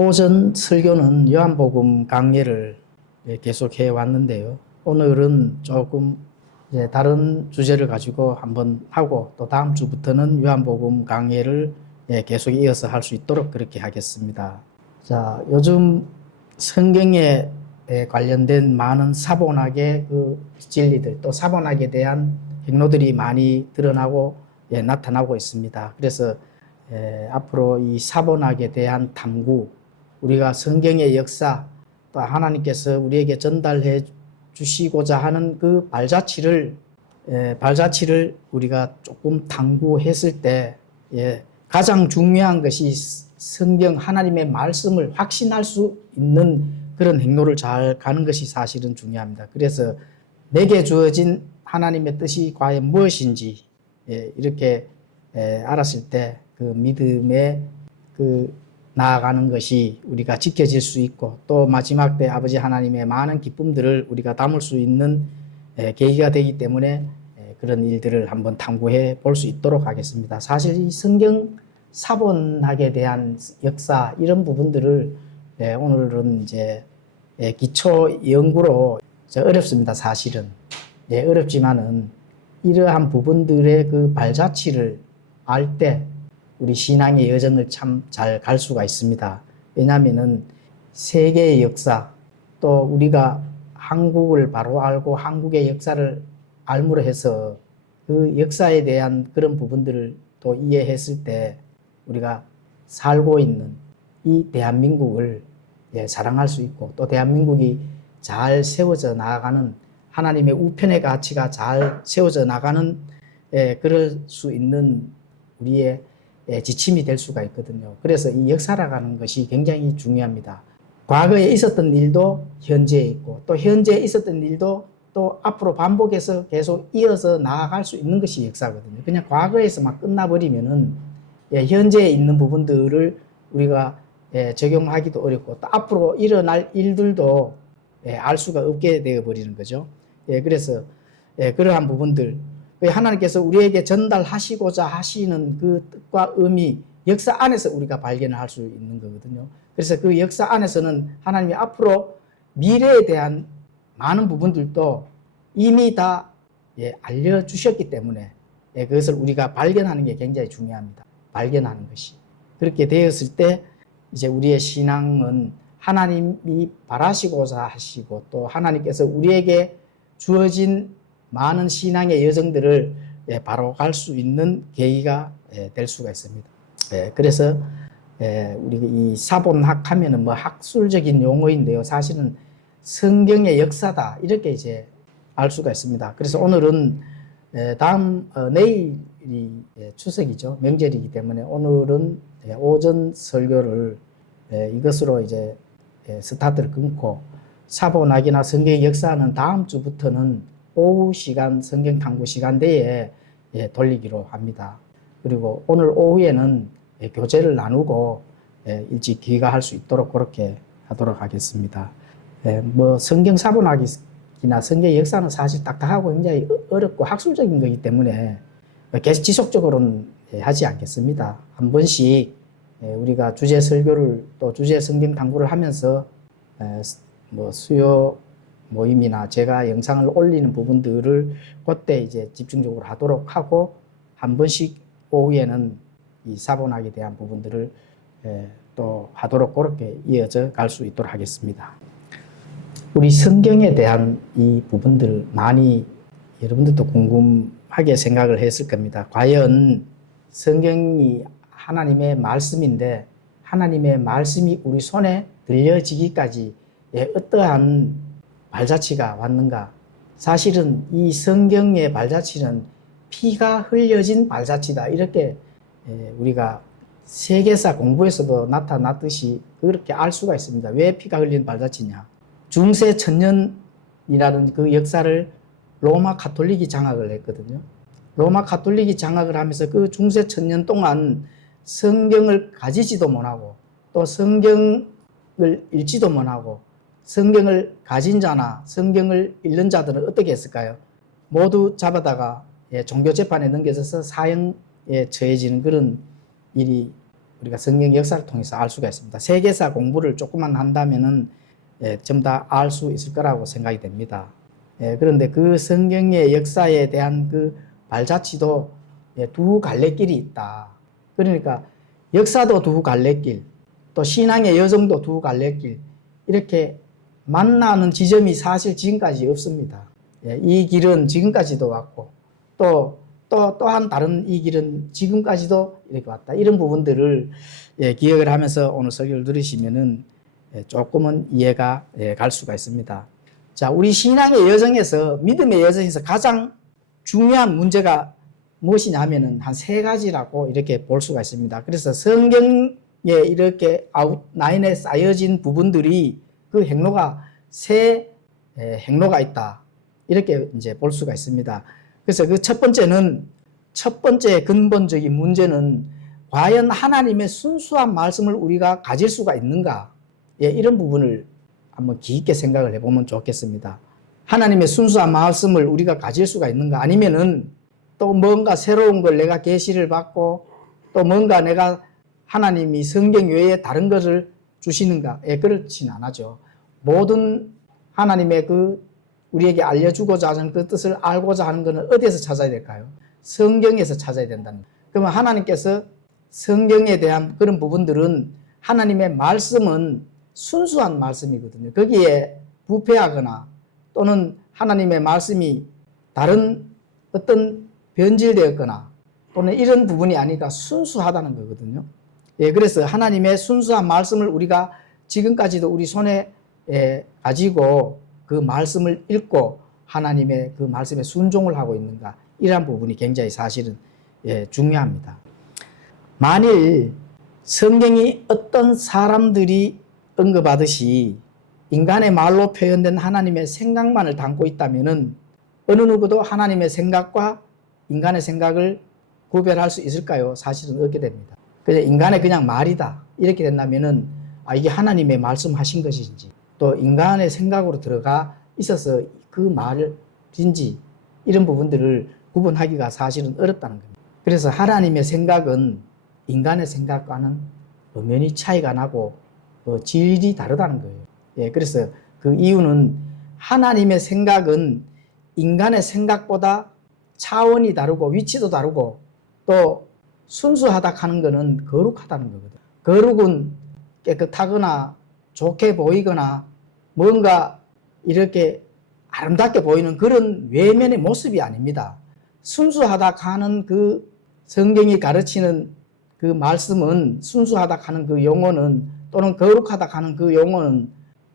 오전 설교는 요한복음 강해를 계속해 왔는데요. 오늘은 조금 이제 다른 주제를 가지고 한번 하고 또 다음 주부터는 요한복음 강해를 계속 이어서 할 수 있도록 그렇게 하겠습니다. 자, 요즘 성경에 관련된 많은 사본학의 그 진리들 또 사본학에 대한 행로들이 많이 드러나고 나타나고 있습니다. 그래서 앞으로 이 사본학에 대한 탐구, 우리가 성경의 역사, 또 하나님께서 우리에게 전달해 주시고자 하는 그 발자취를 우리가 조금 탐구했을 때 가장 중요한 것이 성경 하나님의 말씀을 확신할 수 있는 그런 행로를 잘 가는 것이 사실은 중요합니다. 그래서 내게 주어진 하나님의 뜻이 과연 무엇인지 이렇게 알았을 때 그 믿음에 나아가는 것이 우리가 지켜질 수 있고 또 마지막 때 아버지 하나님의 많은 기쁨들을 우리가 담을 수 있는 계기가 되기 때문에 그런 일들을 한번 탐구해 볼 수 있도록 하겠습니다. 사실 이 성경 사본학에 대한 역사 이런 부분들을 오늘은 이제 기초 연구로 어렵습니다. 사실은 어렵지만은 이러한 부분들의 그 발자취를 알 때 우리 신앙의 여정을 참 잘 갈 수가 있습니다. 왜냐하면은 세계의 역사 또 우리가 한국을 바로 알고 한국의 역사를 알므로 해서 그 역사에 대한 그런 부분들을 또 이해했을 때 우리가 살고 있는 이 대한민국을 사랑할 수 있고 또 대한민국이 잘 세워져 나가는 하나님의 우편의 가치가 잘 세워져 나가는 그럴 수 있는 우리의 지침이 될 수가 있거든요. 그래서 이 역사라는 것이 굉장히 중요합니다. 과거에 있었던 일도 현재에 있고 또 현재에 있었던 일도 또 앞으로 반복해서 계속 이어서 나아갈 수 있는 것이 역사거든요. 그냥 과거에서만 끝나버리면은 현재에 있는 부분들을 우리가 적용하기도 어렵고 또 앞으로 일어날 일들도 알 수가 없게 되어버리는 거죠. 그래서 그러한 부분들 하나님께서 우리에게 전달하시고자 하시는 그 뜻과 의미, 역사 안에서 우리가 발견을 할 수 있는 거거든요. 그래서 그 역사 안에서는 하나님이 앞으로 미래에 대한 많은 부분들도 이미 다 알려주셨기 때문에 그것을 우리가 발견하는 게 굉장히 중요합니다. 발견하는 것이. 그렇게 되었을 때 이제 우리의 신앙은 하나님이 바라시고자 하시고 또 하나님께서 우리에게 주어진 많은 신앙의 여정들을 바로 갈 수 있는 계기가 될 수가 있습니다. 그래서 우리 이 사본학 하면은 뭐 학술적인 용어인데요. 사실은 성경의 역사다 이렇게 이제 알 수가 있습니다. 그래서 오늘은 내일이 추석이죠. 명절이기 때문에 오늘은 오전 설교를 이것으로 이제 스타트를 끊고 사본학이나 성경의 역사는 다음 주부터는 오후 시간 성경 탐구 시간대에 돌리기로 합니다. 그리고 오늘 오후에는 교제를 나누고 일찍 귀가할 수 있도록 그렇게 하도록 하겠습니다. 뭐 성경 사본학이나 성경 역사는 사실 딱딱하고 굉장히 어렵고 학술적인 거기 때문에 계속 지속적으로는 하지 않겠습니다. 한 번씩 우리가 주제 설교를 또 주제 성경 탐구를 하면서 뭐 수요 모임이나 제가 영상을 올리는 부분들을 그때 이제 집중적으로 하도록 하고 한 번씩 오후에는 이 사본학에 대한 부분들을 또 하도록 그렇게 이어져 갈 수 있도록 하겠습니다. 우리 성경에 대한 이 부분들 많이 여러분들도 궁금하게 생각을 했을 겁니다. 과연 성경이 하나님의 말씀인데 하나님의 말씀이 우리 손에 들려지기까지 어떠한 발자취가 왔는가? 사실은 이 성경의 발자취는 피가 흘려진 발자취다. 이렇게 우리가 세계사 공부에서도 나타났듯이 그렇게 알 수가 있습니다. 왜 피가 흘린 발자취냐? 중세 천년이라는 그 역사를 로마 가톨릭이 장악을 했거든요. 로마 가톨릭이 장악을 하면서 그 중세 천년 동안 성경을 가지지도 못하고 또 성경을 읽지도 못하고 성경을 가진 자나 성경을 읽는 자들은 어떻게 했을까요? 모두 잡아다가 종교재판에 넘겨져서 사형에 처해지는 그런 일이 우리가 성경 역사를 통해서 알 수가 있습니다. 세계사 공부를 조금만 한다면은 좀 다 알 수 있을 거라고 생각이 됩니다. 그런데 그 성경의 역사에 대한 그 발자취도 두 갈래길이 있다. 그러니까 역사도 두 갈래길, 또 신앙의 여정도 두 갈래길, 이렇게 만나는 지점이 사실 지금까지 없습니다. 이 길은 지금까지도 왔고, 또한 다른 이 길은 지금까지도 이렇게 왔다. 이런 부분들을 기억을 하면서 오늘 설교를 들으시면은 조금은 이해가 갈 수가 있습니다. 자, 우리 신앙의 여정에서, 믿음의 여정에서 가장 중요한 문제가 무엇이냐 하면은 한 세 가지라고 이렇게 볼 수가 있습니다. 그래서 성경에 이렇게 아웃라인에 쌓여진 부분들이 그 행로가 세 행로가 있다. 이렇게 이제 볼 수가 있습니다. 그래서 그 첫 번째 근본적인 문제는 과연 하나님의 순수한 말씀을 우리가 가질 수가 있는가? 이런 부분을 한번 깊게 생각을 해보면 좋겠습니다. 하나님의 순수한 말씀을 우리가 가질 수가 있는가? 아니면은 또 뭔가 새로운 걸 내가 계시를 받고 또 뭔가 내가 하나님이 성경 외에 다른 것을 주시는가? 그렇진 않아죠. 모든 하나님의 우리에게 알려주고자 하는 그 뜻을 알고자 하는 것은 어디에서 찾아야 될까요? 성경에서 찾아야 된다는 거예요. 그러면 하나님께서 성경에 대한 그런 부분들은 하나님의 말씀은 순수한 말씀이거든요. 거기에 부패하거나 또는 하나님의 말씀이 다른 어떤 변질되었거나 또는 이런 부분이 아니라 순수하다는 거거든요. 그래서 하나님의 순수한 말씀을 우리가 지금까지도 우리 손에 가지고 그 말씀을 읽고 하나님의 그 말씀에 순종을 하고 있는가, 이러한 부분이 굉장히 사실은 중요합니다. 만일 성경이 어떤 사람들이 언급하듯이 인간의 말로 표현된 하나님의 생각만을 담고 있다면은 어느 누구도 하나님의 생각과 인간의 생각을 구별할 수 있을까요? 사실은 없게 됩니다. 그냥 인간의 그냥 말이다 이렇게 된다면은 이게 하나님의 말씀하신 것인지 또 인간의 생각으로 들어가 있어서 그 말인지 이런 부분들을 구분하기가 사실은 어렵다는 겁니다. 그래서 하나님의 생각은 인간의 생각과는 엄연히 차이가 나고 질이 다르다는 거예요. 그래서 그 이유는 하나님의 생각은 인간의 생각보다 차원이 다르고 위치도 다르고 또 순수하다 하는 것은 거룩하다는 거거든요. 거룩은 깨끗하거나 좋게 보이거나 뭔가 이렇게 아름답게 보이는 그런 외면의 모습이 아닙니다. 순수하다 하는 그 성경이 가르치는 그 말씀은, 순수하다 하는 그 용어는 또는 거룩하다 하는 그 용어는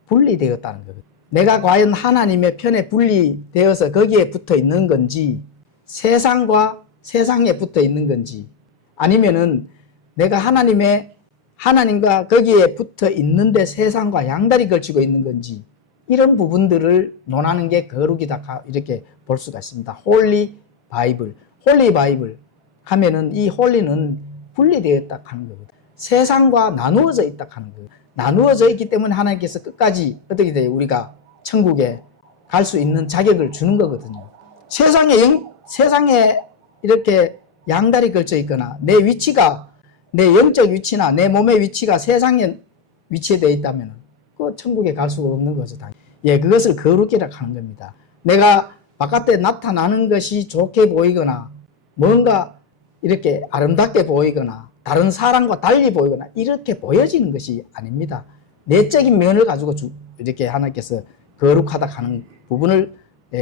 분리되었다는 거거든요. 내가 과연 하나님의 편에 분리되어서 거기에 붙어 있는 건지, 세상과 세상에 붙어 있는 건지, 아니면은 내가 하나님과 거기에 붙어 있는데 세상과 양다리 걸치고 있는 건지, 이런 부분들을 논하는 게 거룩이다 이렇게 볼 수가 있습니다. 홀리 바이블 하면은 이 홀리는 분리되어 있다 하는 거거든요. 세상과 나누어져 있다 하는 거예요. 나누어져 있기 때문에 하나님께서 끝까지 어떻게 돼요? 우리가 천국에 갈 수 있는 자격을 주는 거거든요. 세상에 이렇게 양다리 걸쳐 있거나 내 영적 위치나 내 몸의 위치가 세상에 위치되어 있다면 그 천국에 갈 수가 없는 거죠. 그것을 거룩이라고 하는 겁니다. 내가 바깥에 나타나는 것이 좋게 보이거나 뭔가 이렇게 아름답게 보이거나 다른 사람과 달리 보이거나 이렇게 보여지는 것이 아닙니다. 내적인 면을 가지고 이렇게 하나님께서 거룩하다 하는 부분을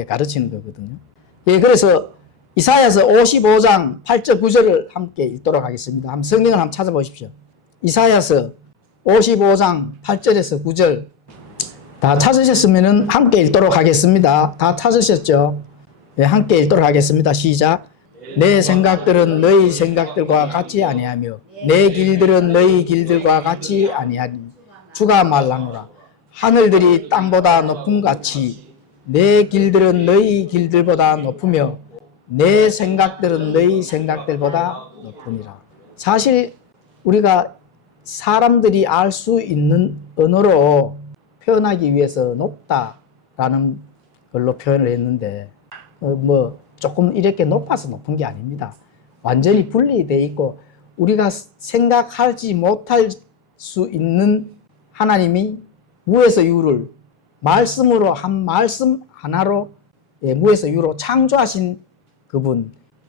가르치는 거거든요. 그래서 이사야서 55장 8절 9절을 함께 읽도록 하겠습니다. 한번 성경을 한번 찾아보십시오. 이사야서 55장 8절에서 9절 다 찾으셨으면 함께 읽도록 하겠습니다. 다 찾으셨죠? 함께 읽도록 하겠습니다. 시작. 내 생각들은 너희 생각들과 같이 아니하며 내 길들은 너희 길들과 같이 아니하니 주가 말하노라. 하늘들이 땅보다 높음같이 내 길들은 너희 길들보다 높으며 내 생각들은 너희 생각들보다 높으니라. 사실 우리가 사람들이 알 수 있는 언어로 표현하기 위해서 높다라는 걸로 표현을 했는데 조금 이렇게 높아서 높은 게 아닙니다. 완전히 분리되어 있고 우리가 생각하지 못할 수 있는 하나님이 무에서 유를 말씀으로 한 말씀 하나로 무에서 유로 창조하신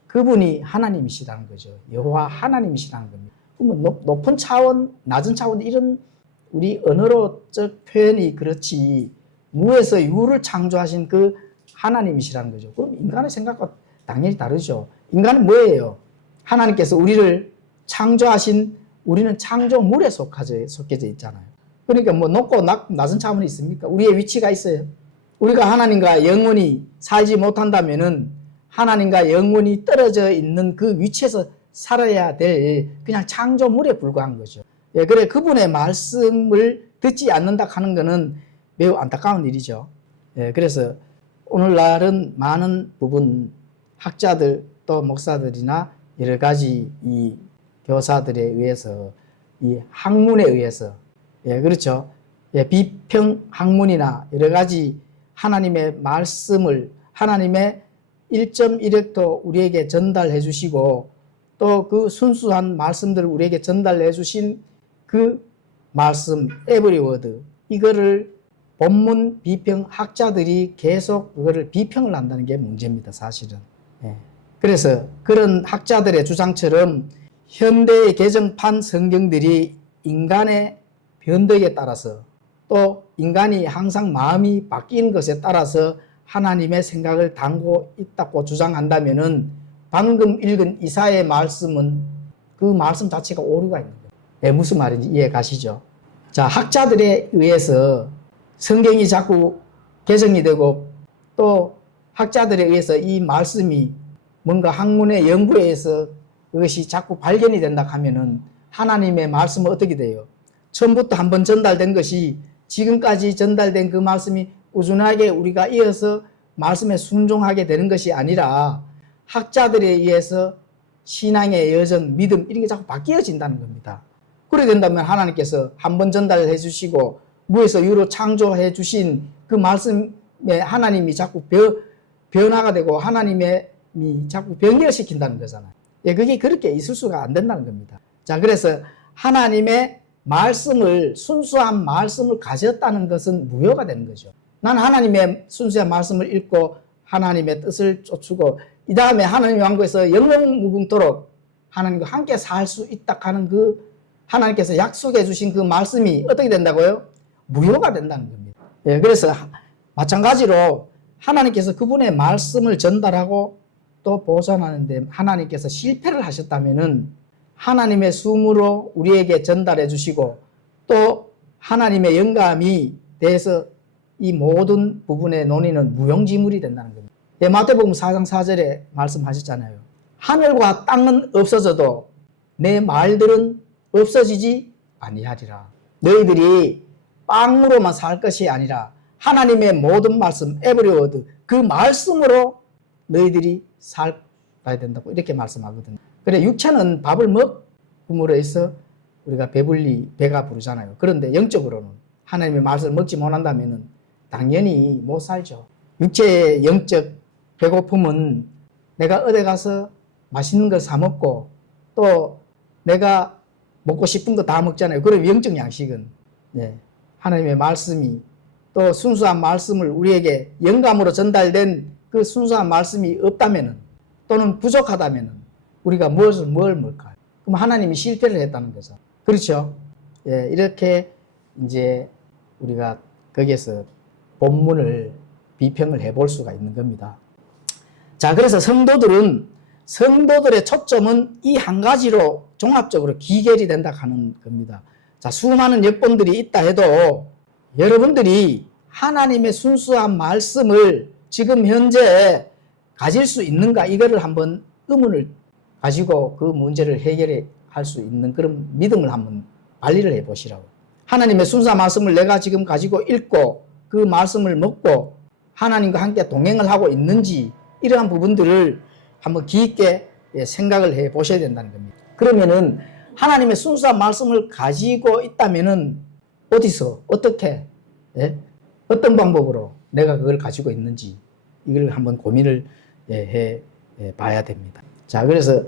그분이 하나님이시라는 거죠. 여호와 하나님이시라는 겁니다. 그러면 높은 차원, 낮은 차원 이런 우리 언어로적 표현이 그렇지 무에서 유를 창조하신 그 하나님이시라는 거죠. 그럼 인간의 생각과 당연히 다르죠. 인간은 뭐예요? 하나님께서 우리를 창조하신 우리는 창조물에 속해져 있잖아요. 그러니까 뭐 높고 낮은 차원이 있습니까? 우리의 위치가 있어요. 우리가 하나님과 영원히 살지 못한다면은 하나님과 영원히 떨어져 있는 그 위치에서 살아야 될 그냥 창조물에 불과한 거죠. 예, 그래 그분의 말씀을 듣지 않는다 하는 것은 매우 안타까운 일이죠. 예, 그래서 오늘날은 많은 부분 학자들 또 목사들이나 여러 가지 이 교사들에 의해서 이 학문에 의해서 예, 그렇죠. 예, 비평 학문이나 여러 가지 하나님의 말씀을 하나님의 1.1획도 우리에게 전달해 주시고 또 그 순수한 말씀들을 우리에게 전달해 주신 그 말씀 에브리 워드 이거를 본문 비평 학자들이 계속 그거를 비평을 한다는 게 문제입니다. 사실은. 예. 그래서 그런 학자들의 주장처럼 현대의 개정판 성경들이 인간의 변덕에 따라서 또 인간이 항상 마음이 바뀌는 것에 따라서 하나님의 생각을 담고 있다고 주장한다면은 방금 읽은 이사야의 말씀은 그 말씀 자체가 오류가 있는 거예요. 네, 무슨 말인지 이해 가시죠? 자, 학자들에 의해서 성경이 자꾸 개정이 되고 또 학자들에 의해서 이 말씀이 뭔가 학문의 연구에 의해서 그것이 자꾸 발견이 된다 하면은 하나님의 말씀은 어떻게 돼요? 처음부터 한번 전달된 것이 지금까지 전달된 그 말씀이 꾸준하게 우리가 이어서 말씀에 순종하게 되는 것이 아니라 학자들에 의해서 신앙의 여정, 믿음 이런 게 자꾸 바뀌어진다는 겁니다. 그래 된다면 하나님께서 한번 전달해 주시고 무에서 유로 창조해 주신 그 말씀에 하나님이 자꾸 변화가 되고 하나님이 자꾸 변결시킨다는 거잖아요. 예, 그게 그렇게 있을 수가 안 된다는 겁니다. 자, 그래서 하나님의 말씀을 순수한 말씀을 가졌다는 것은 무효가 되는 거죠. 난 하나님의 순수한 말씀을 읽고 하나님의 뜻을 쫓고 이 다음에 하나님의 왕국에서 영원무궁토록 하나님과 함께 살 수 있다 하는 그 하나님께서 약속해 주신 그 말씀이 어떻게 된다고요? 무효가 된다는 겁니다. 예, 그래서 마찬가지로 하나님께서 그분의 말씀을 전달하고 또 보존하는데 하나님께서 실패를 하셨다면은 하나님의 숨으로 우리에게 전달해 주시고 또 하나님의 영감이 대해서 이 모든 부분의 논의는 무용지물이 된다는 겁니다. 예, 마태복음 4장 4절에 말씀하셨잖아요. 하늘과 땅은 없어져도 내 말들은 없어지지 아니하리라. 너희들이 빵으로만 살 것이 아니라 하나님의 모든 말씀, 에브리 워드 그 말씀으로 너희들이 살아야 된다고 이렇게 말씀하거든요. 그래 육체는 밥을 먹음으로 해서 우리가 배가 부르잖아요. 그런데 영적으로는 하나님의 말씀을 먹지 못한다면 당연히 못 살죠. 육체의 영적 배고픔은 내가 어디 가서 맛있는 걸 사 먹고 또 내가 먹고 싶은 거 다 먹잖아요. 그럼 영적 양식은 네, 하나님의 말씀이 또 순수한 말씀을 우리에게 영감으로 전달된 그 순수한 말씀이 없다면 또는 부족하다면 우리가 뭘 먹을까요? 그럼 하나님이 실패를 했다는 거죠. 그렇죠? 예, 이렇게 이제 우리가 거기에서 본문을 비평을 해볼 수가 있는 겁니다. 자, 그래서 성도들의 초점은 이 한 가지로 종합적으로 기결이 된다 하는 겁니다. 자, 수많은 역본들이 있다 해도 여러분들이 하나님의 순수한 말씀을 지금 현재 가질 수 있는가 이거를 한번 의문을 가지고 그 문제를 해결할 수 있는 그런 믿음을 한번 관리를 해보시라고. 하나님의 순수한 말씀을 내가 지금 가지고 읽고 그 말씀을 먹고 하나님과 함께 동행을 하고 있는지 이러한 부분들을 한번 깊게 생각을 해 보셔야 된다는 겁니다. 그러면은 하나님의 순수한 말씀을 가지고 있다면은 어디서 어떻게 어떤 방법으로 내가 그걸 가지고 있는지 이걸 한번 고민을 해 봐야 됩니다. 자, 그래서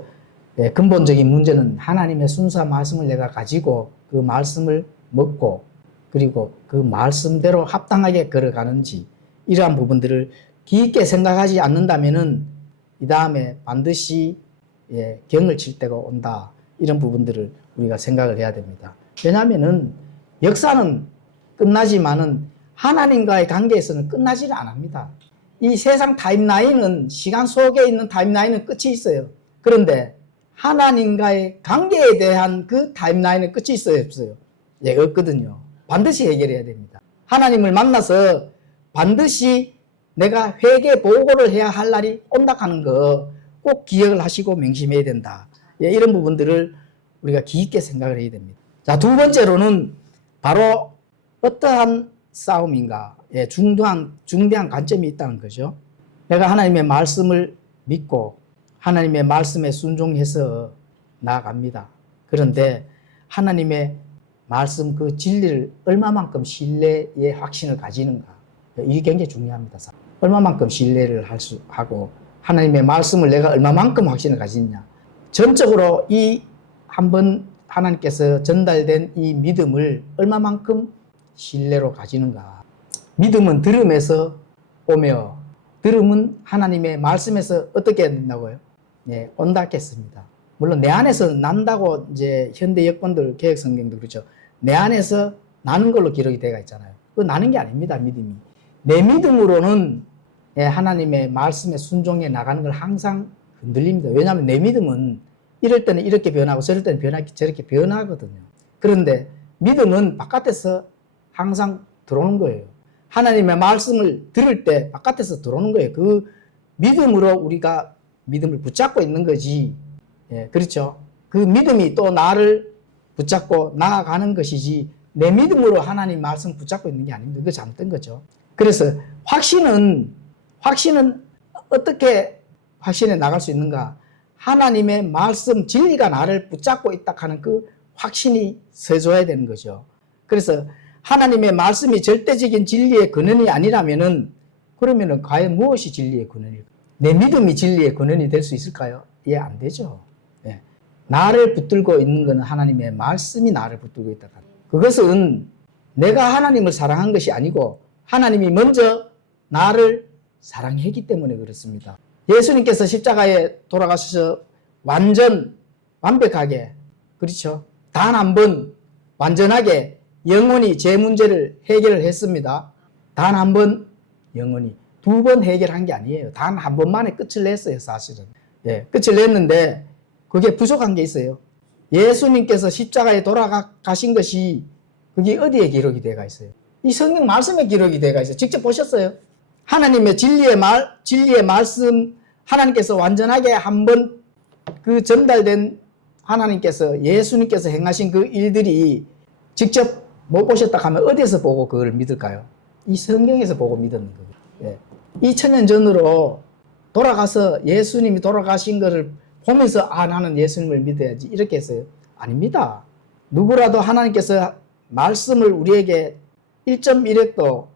예, 근본적인 문제는 하나님의 순수한 말씀을 내가 가지고 그 말씀을 먹고 그리고 그 말씀대로 합당하게 걸어가는지 이러한 부분들을 깊게 생각하지 않는다면은 이 다음에 반드시 예, 경을 칠 때가 온다. 이런 부분들을 우리가 생각을 해야 됩니다. 왜냐하면은 역사는 끝나지만은 하나님과의 관계에서는 끝나지를 않습니다. 이 세상 타임라인은 시간 속에 있는 타임라인은 끝이 있어요. 그런데 하나님과의 관계에 대한 그 타임라인은 끝이 있어요, 없어요? 예, 없거든요. 반드시 해결해야 됩니다. 하나님을 만나서 반드시 내가 회개 보고를 해야 할 날이 온다 하는 거 꼭 기억을 하시고 명심해야 된다. 예, 이런 부분들을 우리가 깊게 생각을 해야 됩니다. 자, 두 번째로는 바로 어떠한 싸움인가? 예, 중대한 관점이 있다는 거죠. 내가 하나님의 말씀을 믿고 하나님의 말씀에 순종해서 나아갑니다. 그런데 하나님의 말씀 그 진리를 얼마만큼 신뢰의 확신을 가지는가? 이게 굉장히 중요합니다. 얼마만큼 신뢰를 하고 하나님의 말씀을 내가 얼마만큼 확신을 가지느냐. 전적으로 이 한번 하나님께서 전달된 이 믿음을 얼마만큼 신뢰로 가지는가. 믿음은 들음에서 오며 들음은 하나님의 말씀에서 어떻게 된다고요? 예, 온다 했습니다. 물론 내 안에서 난다고 이제 현대 역본들 개혁 성경도 그렇죠. 내 안에서 나는 걸로 기록이 되어 있잖아요. 그 나는 게 아닙니다. 믿음이. 내 믿음으로는 예, 하나님의 말씀에 순종해 나가는 걸 항상 흔들립니다. 왜냐하면 내 믿음은 이럴 때는 이렇게 변하고 저럴 때는 저렇게 변하거든요. 그런데 믿음은 바깥에서 항상 들어오는 거예요. 하나님의 말씀을 들을 때 바깥에서 들어오는 거예요. 그 믿음으로 우리가 믿음을 붙잡고 있는 거지. 예, 그렇죠. 그 믿음이 또 나를 붙잡고 나아가는 것이지 내 믿음으로 하나님 말씀 붙잡고 있는 게 아닙니다. 그거 잘못된 거죠. 그래서 확신은 어떻게 확신해 나갈 수 있는가? 하나님의 말씀 진리가 나를 붙잡고 있다 하는 그 확신이 서줘야 되는 거죠. 그래서 하나님의 말씀이 절대적인 진리의 근원이 아니라면은 그러면은 과연 무엇이 진리의 근원일까? 내 믿음이 진리의 근원이 될 수 있을까요? 예, 안 되죠. 예. 나를 붙들고 있는 것은 하나님의 말씀이 나를 붙들고 있다. 그것은 내가 하나님을 사랑한 것이 아니고 하나님이 먼저 나를 사랑했기 때문에 그렇습니다. 예수님께서 십자가에 돌아가셔서 완벽하게, 그렇죠? 단 한 번 완전하게 영원히 제 문제를 해결을 했습니다. 단 한 번 영원히. 두 번 해결한 게 아니에요. 단 한 번만에 끝을 냈어요, 사실은. 예, 끝을 냈는데 그게 부족한 게 있어요. 예수님께서 십자가에 돌아가신 것이 그게 어디에 기록이 되어 있어요? 이 성경 말씀에 기록이 되어 있어요. 직접 보셨어요? 하나님의 진리의 말씀, 하나님께서 완전하게 한번 그 전달된 하나님께서 예수님께서 행하신 그 일들이 직접 못 보셨다 하면 어디에서 보고 그걸 믿을까요? 이 성경에서 보고 믿는 거예요. 예. 2000년 전으로 돌아가서 예수님이 돌아가신 것을 보면서 나는 예수님을 믿어야지 이렇게 했어요. 아닙니다. 누구라도 하나님께서 말씀을 우리에게 1.1핵도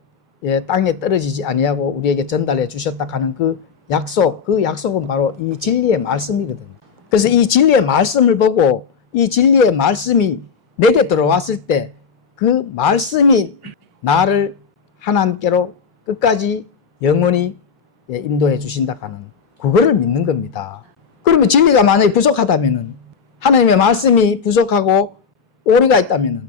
예, 땅에 떨어지지 아니하고 우리에게 전달해 주셨다 하는 그 약속은 바로 이 진리의 말씀이거든요. 그래서 이 진리의 말씀을 보고 이 진리의 말씀이 내게 들어왔을 때 그 말씀이 나를 하나님께로 끝까지 영원히 예, 인도해 주신다 하는 그거를 믿는 겁니다. 그러면 진리가 만약에 부족하다면은 하나님의 말씀이 부족하고 오류가 있다면은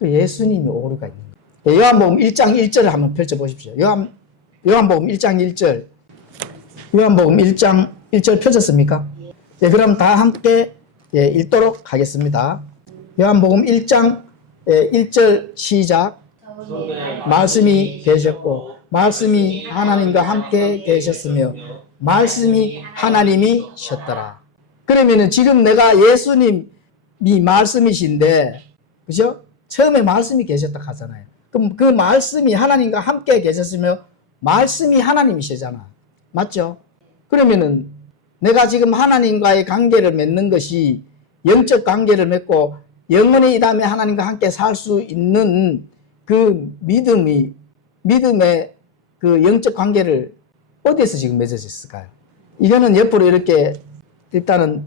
그 예수님이 오류가 있는 거예요. 요한복음 1장 1절을 한번 펼쳐보십시오. 요한복음 1장 1절. 요한복음 1장 1절 펴졌습니까? 예, 그럼 다 함께 예, 읽도록 하겠습니다. 요한복음 1장 1절 시작. 말씀이 계셨고 말씀이 하나님과 함께 계셨으며 말씀이 하나님이셨더라. 그러면은 지금 내가 예수님이 말씀이신데, 그죠? 처음에 말씀이 계셨다 하잖아요. 그럼 그 말씀이 하나님과 함께 계셨으며 말씀이 하나님이시잖아. 맞죠? 그러면은 내가 지금 하나님과의 관계를 맺는 것이 영적 관계를 맺고 영원히 이 다음에 하나님과 함께 살 수 있는 그 믿음의 그 영적 관계를 어디에서 지금 맺어져 있을까요? 이거는 옆으로 이렇게 일단은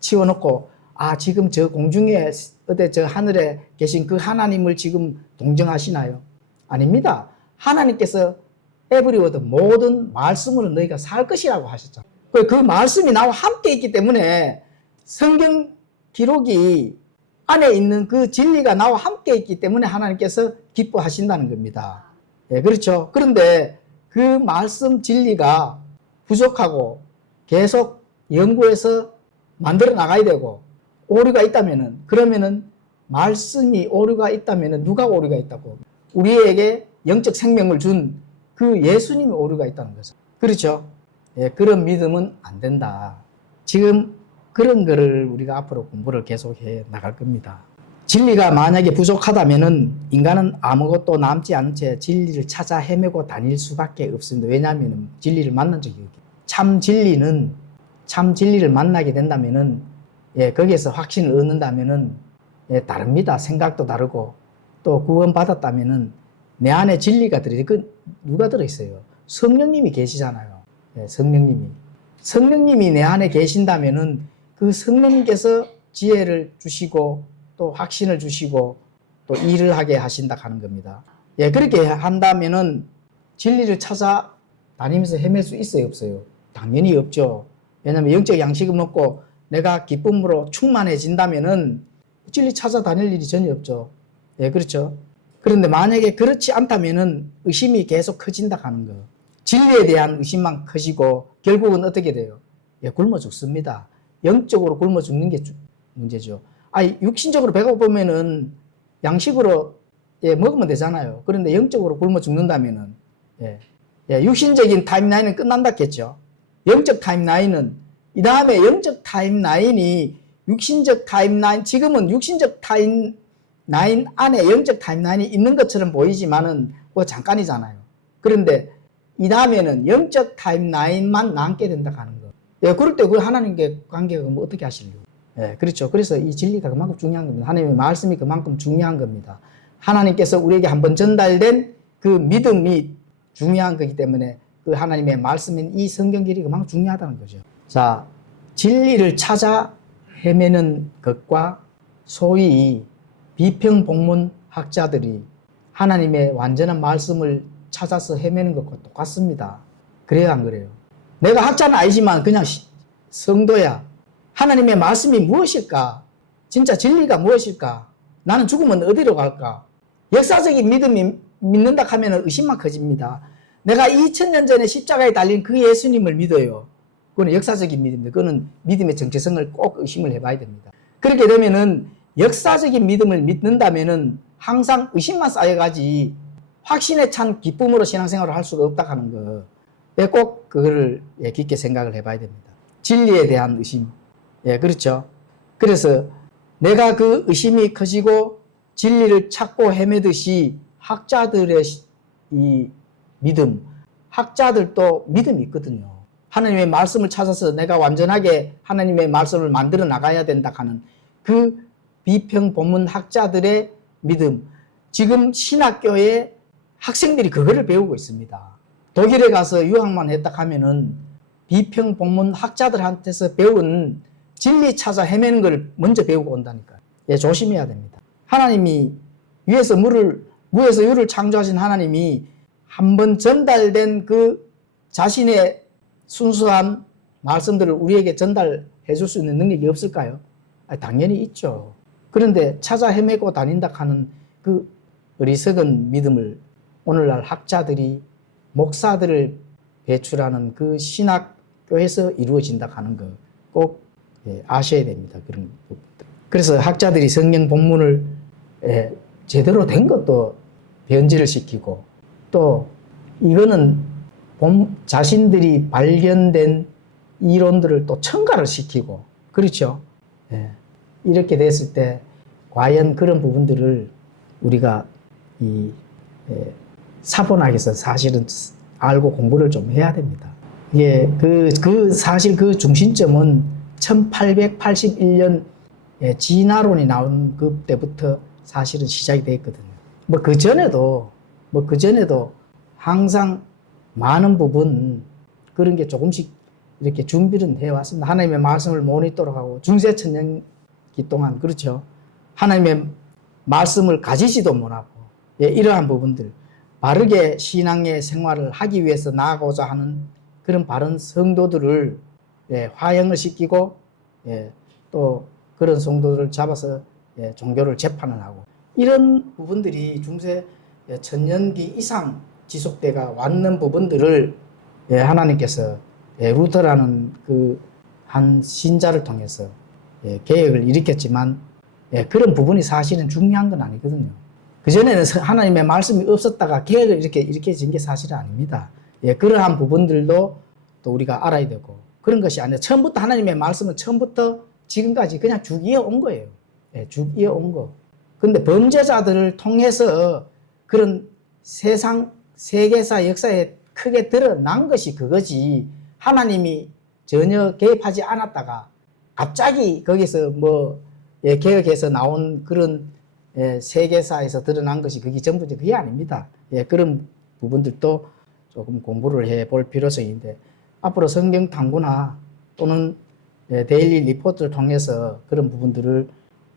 치워놓고 지금 저 공중에 어디 저 하늘에 계신 그 하나님을 지금 동정하시나요? 아닙니다. 하나님께서 에브리워드 모든 말씀으로 너희가 살 것이라고 하셨잖아요. 그 말씀이 나와 함께 있기 때문에 성경 기록이 안에 있는 그 진리가 나와 함께 있기 때문에 하나님께서 기뻐하신다는 겁니다. 예, 그렇죠. 그런데 그 말씀 진리가 부족하고 계속 연구해서 만들어 나가야 되고 오류가 있다면은, 그러면은 말씀이 오류가 있다면은 누가 오류가 있다고? 우리에게 영적 생명을 준 그 예수님이 오류가 있다는 거죠. 그렇죠. 예, 그런 믿음은 안 된다. 지금 그런 거를 우리가 앞으로 공부를 계속해 나갈 겁니다. 진리가 만약에 부족하다면은 인간은 아무것도 남지 않은 채 진리를 찾아 헤매고 다닐 수밖에 없습니다. 왜냐하면 진리를 만난 적이 없기. 참 진리를 만나게 된다면은, 예, 거기에서 확신을 얻는다면은, 예, 다릅니다. 생각도 다르고, 또 구원받았다면은 내 안에 진리가 들어있어요. 누가 들어있어요? 성령님이 계시잖아요. 예, 성령님이 내 안에 계신다면은 그 성령님께서 지혜를 주시고 또 확신을 주시고 또 일을 하게 하신다 하는 겁니다. 예, 그렇게 한다면은 진리를 찾아 다니면서 헤맬 수 있어요, 없어요? 당연히 없죠. 왜냐하면 영적 양식을 먹고 내가 기쁨으로 충만해진다면은 진리 찾아 다닐 일이 전혀 없죠. 예, 그렇죠. 그런데 만약에 그렇지 않다면은 의심이 계속 커진다 하는 거. 진리에 대한 의심만 커지고 결국은 어떻게 돼요? 예, 굶어 죽습니다. 영적으로 굶어 죽는 게 문제죠. 육신적으로 배고프면은 양식으로, 예, 먹으면 되잖아요. 그런데 영적으로 굶어 죽는다면은, 예, 육신적인 타임라인은 끝난다겠죠. 영적 타임라인은, 이 다음에 영적 타임라인이 육신적 타임라인, 지금은 육신적 타임라인 안에 영적 타임라인이 있는 것처럼 보이지만은 그거 잠깐이잖아요. 그런데 이 다음에는 영적 타임라인만 남게 된다 하는 거. 예, 그럴 때 그 하나님께 관계가 뭐 어떻게 하시려고? 예, 그렇죠. 그래서 이 진리가 그만큼 중요한 겁니다. 하나님의 말씀이 그만큼 중요한 겁니다. 하나님께서 우리에게 한번 전달된 그 믿음이 중요한 거기 때문에 그 하나님의 말씀인 이 성경길이 그만큼 중요하다는 거죠. 자, 진리를 찾아 헤매는 것과 소위 비평복문 학자들이 하나님의 완전한 말씀을 찾아서 헤매는 것과 똑같습니다. 그래요, 안 그래요? 내가 학자는 아니지만 그냥 성도야. 하나님의 말씀이 무엇일까? 진짜 진리가 무엇일까? 나는 죽으면 어디로 갈까? 역사적인 믿음이 믿는다 하면 의심만 커집니다. 내가 2000년 전에 십자가에 달린 그 예수님을 믿어요. 그건 역사적인 믿음입니다. 그거는 믿음의 정체성을 꼭 의심을 해봐야 됩니다. 그렇게 되면은 역사적인 믿음을 믿는다면은 항상 의심만 쌓여가지 확신에 찬 기쁨으로 신앙생활을 할 수가 없다 하는 거. 꼭 그거를 깊게 생각을 해봐야 됩니다. 진리에 대한 의심. 예, 그렇죠. 그래서 내가 그 의심이 커지고 진리를 찾고 헤매듯이 학자들의 이 믿음, 학자들도 믿음이 있거든요. 하나님의 말씀을 찾아서 내가 완전하게 하나님의 말씀을 만들어 나가야 된다 하는 그 비평본문 학자들의 믿음. 지금 신학교의 학생들이 그거를 배우고 있습니다. 독일에 가서 유학만 했다 하면은 비평본문 학자들한테서 배운 진리 찾아 헤매는 걸 먼저 배우고 온다니까요. 예, 조심해야 됩니다. 하나님이 위에서 무에서 유를 창조하신 하나님이 한번 전달된 그 자신의 순수한 말씀들을 우리에게 전달해 줄 수 있는 능력이 없을까요? 당연히 있죠. 그런데 찾아 헤매고 다닌다 하는 그 어리석은 믿음을 오늘날 학자들이 목사들을 배출하는 그 신학교에서 이루어진다 하는 거 꼭 아셔야 됩니다. 그런 부분들. 그래서 학자들이 성경 본문을 제대로 된 것도 변질을 시키고 또 이거는 자신들이 발견된 이론들을 또 첨가를 시키고 그렇죠. 이렇게 됐을 때 과연 그런 부분들을 우리가 사본학에서 사실은 알고 공부를 좀 해야 됩니다. 예, 사실 그 중심점은 1881년 진화론이 나온 그때부터 사실은 시작이 됐거든요. 그 전에도 항상 많은 부분 그런 게 조금씩 이렇게 준비를 해왔습니다. 하나님의 말씀을 못 읽도록 하고 중세 천년기 동안 그렇죠. 하나님의 말씀을 가지지도 못하고 이러한 부분들 바르게 신앙의 생활을 하기 위해서 나아가고자 하는 그런 바른 성도들을 화형을 시키고 또 그런 성도들을 잡아서 종교를 재판을 하고 이런 부분들이 중세 천년기 이상 지속돼가 왔는 부분들을 하나님께서 루터라는 그 한 신자를 통해서 개혁을 일으켰지만 그런 부분이 사실은 중요한 건 아니거든요. 그전에는 하나님의 말씀이 없었다가 개혁을 이렇게 일으켜진 게 사실은 아닙니다. 그러한 부분들도 또 우리가 알아야 되고 그런 것이 아니라 처음부터 하나님의 말씀은 처음부터 지금까지 그냥 쭉 이어온 거예요. 쭉 이어온 거. 근데 범죄자들을 통해서 그런 세계사 역사에 크게 드러난 것이 그거지 하나님이 전혀 개입하지 않았다가 갑자기 거기서 개혁해서 나온 그런 세계사에서 드러난 것이 그게 전부지 그게 아닙니다. 그런 부분들도 조금 공부를 해볼 필요성이 있는데 앞으로 성경 탐구나 또는 데일리 리포트를 통해서 그런 부분들을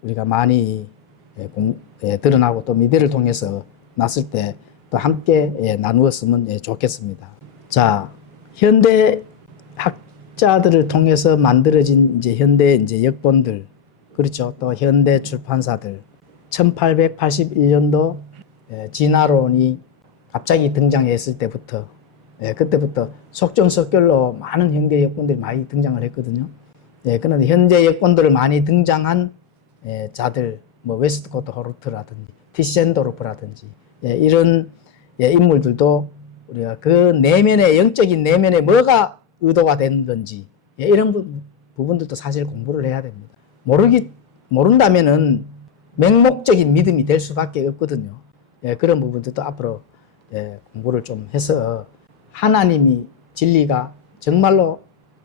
우리가 많이 드러나고 또 미디어를 통해서 났을 때 또 함께 나누었으면 좋겠습니다. 자, 현대 학자들을 통해서 만들어진 이제 현대 이제 역본들 그렇죠. 또 현대 출판사들 1881년도 진화론이 갑자기 등장했을 때부터 그때부터 속전속결로 많은 현대 역본들이 많이 등장을 했거든요. 그런데 현재 역본들을 많이 등장한 자들 웨스트코트 호르트라든지 티센도르프라든지 이런 인물들도 우리가 그 내면의 영적인 내면에 뭐가 의도가 된 건지 이런 부분들도 사실 공부를 해야 됩니다. 모른다면은 맹목적인 믿음이 될 수밖에 없거든요. 그런 부분들도 앞으로 공부를 좀 해서 하나님이 진리가 정말로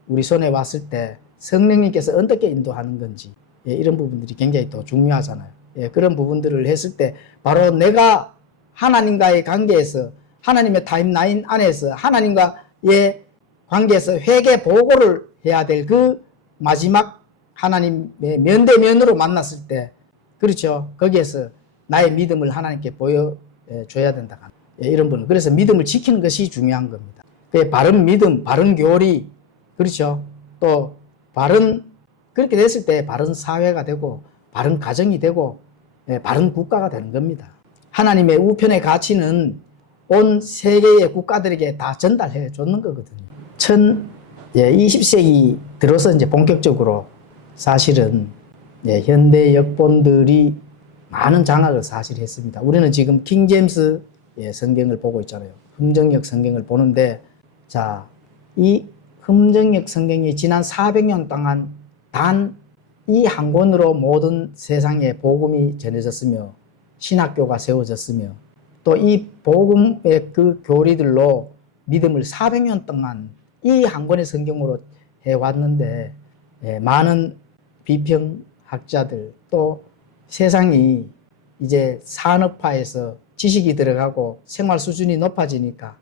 우리 손에 왔을 때 성령님께서 어떻게 인도하는 건지 이런 부분들이 굉장히 또 중요하잖아요. 그런 부분들을 했을 때 바로 내가 하나님과의 관계에서 하나님의 타임라인 안에서 하나님과의 관계에서 회개 보고를 해야 될 그 마지막 하나님의 면대면으로 만났을 때 그렇죠. 거기에서 나의 믿음을 하나님께 보여줘야 된다. 이런 부분. 그래서 믿음을 지키는 것이 중요한 겁니다. 바른 믿음, 바른 교리, 그렇죠. 또 그렇게 됐을 때 바른 사회가 되고 바른 가정이 되고 바른 국가가 되는 겁니다. 하나님의 우편의 가치는 온 세계의 국가들에게 다 전달해 줬는 거거든요. 20세기 들어서 이제 본격적으로 사실은 현대 역본들이 많은 장악을 사실 했습니다. 우리는 지금 킹제임스 성경을 보고 있잖아요. 흠정역 성경을 보는데 자, 이 흠정역 성경이 지난 400년 동안 단 이 한 권으로 모든 세상에 복음이 전해졌으며 신학교가 세워졌으며 또 이 복음의 그 교리들로 믿음을 400년 동안 이 한 권의 성경으로 해왔는데 많은 비평학자들 또 세상이 이제 산업화해서 지식이 들어가고 생활 수준이 높아지니까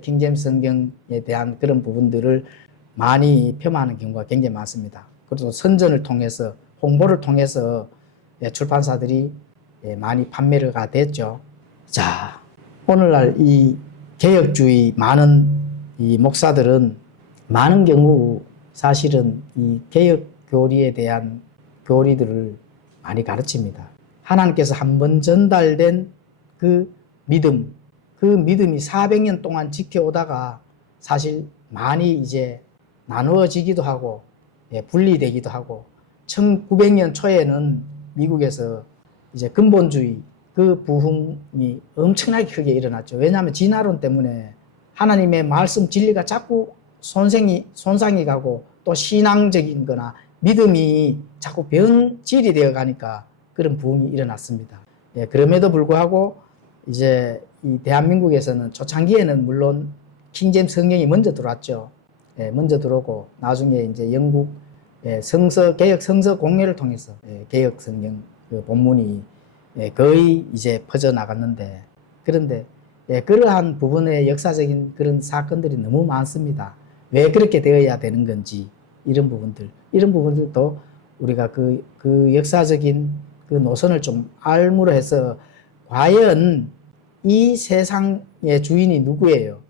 킹제임스 성경에 대한 그런 부분들을 많이 폄하하는 경우가 굉장히 많습니다. 그리고 선전을 통해서 홍보를 통해서 출판사들이 많이 판매가 됐죠. 자, 오늘날 이 개혁주의 많은 이 목사들은 많은 경우 사실은 이 개혁 교리에 대한 교리들을 많이 가르칩니다. 하나님께서 한번 전달된 그 믿음이 400년 동안 지켜오다가 사실 많이 이제 나누어지기도 하고 분리되기도 하고 1900년 초에는 미국에서 이제 근본주의 그 부흥이 엄청나게 크게 일어났죠. 왜냐하면 진화론 때문에 하나님의 말씀 진리가 자꾸 손상이 가고 또 신앙적인 거나 믿음이 자꾸 변질이 되어 가니까 그런 부흥이 일어났습니다. 그럼에도 불구하고 이제 이 대한민국에서는 초창기에는 물론 킹제임스 성경이 먼저 들어왔죠. 먼저 들어오고 나중에 이제 영국 개혁 성서 공회를 통해서 개혁 성경 그 본문이 거의 이제 퍼져 나갔는데 그런데 그러한 부분의 역사적인 그런 사건들이 너무 많습니다. 왜 그렇게 되어야 되는 건지 이런 부분들도 우리가 그 역사적인 그 노선을 좀 알므로 해서 과연 이 세상의 주인이 누구예요?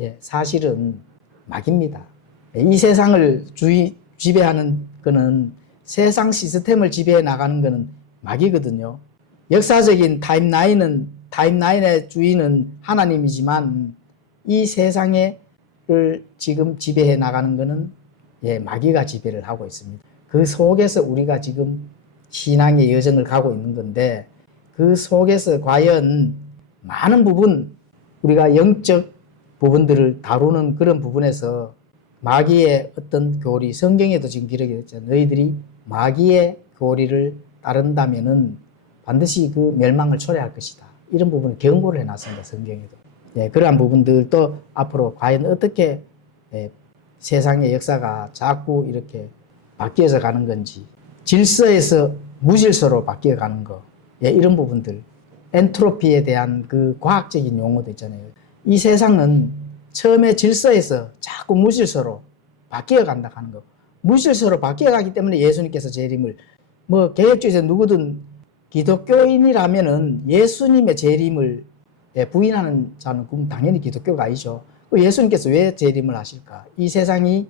예, 사실은 마귀입니다. 이 세상을 지배하는 거는 세상 시스템을 지배해 나가는 거는 마귀거든요. 역사적인 타임라인의 주인은 하나님이지만 이 세상을 지금 지배해 나가는 거는 예, 마귀가 지배를 하고 있습니다. 그 속에서 우리가 지금 신앙의 여정을 가고 있는 건데 그 속에서 과연 많은 부분 우리가 영적 부분들을 다루는 그런 부분에서 마귀의 어떤 교리, 성경에도 지금 기록이 됐죠. 너희들이 마귀의 교리를 따른다면은 반드시 그 멸망을 초래할 것이다. 이런 부분을 경고를 해놨습니다. 성경에도. 예, 그러한 부분들도 앞으로 과연 어떻게 세상의 역사가 자꾸 이렇게 바뀌어져 가는 건지, 질서에서 무질서로 바뀌어 가는 거, 예, 이런 부분들, 엔트로피에 대한 그 과학적인 용어도 있잖아요. 이 세상은 처음에 질서에서 자꾸 무질서로 바뀌어 간다 하는 거. 무질서로 바뀌어 가기 때문에 예수님께서 재림을, 뭐 개혁주의에서 누구든 기독교인이라면은 예수님의 재림을 부인하는 자는 그럼 당연히 기독교가 아니죠. 예수님께서 왜 재림을 하실까? 이 세상이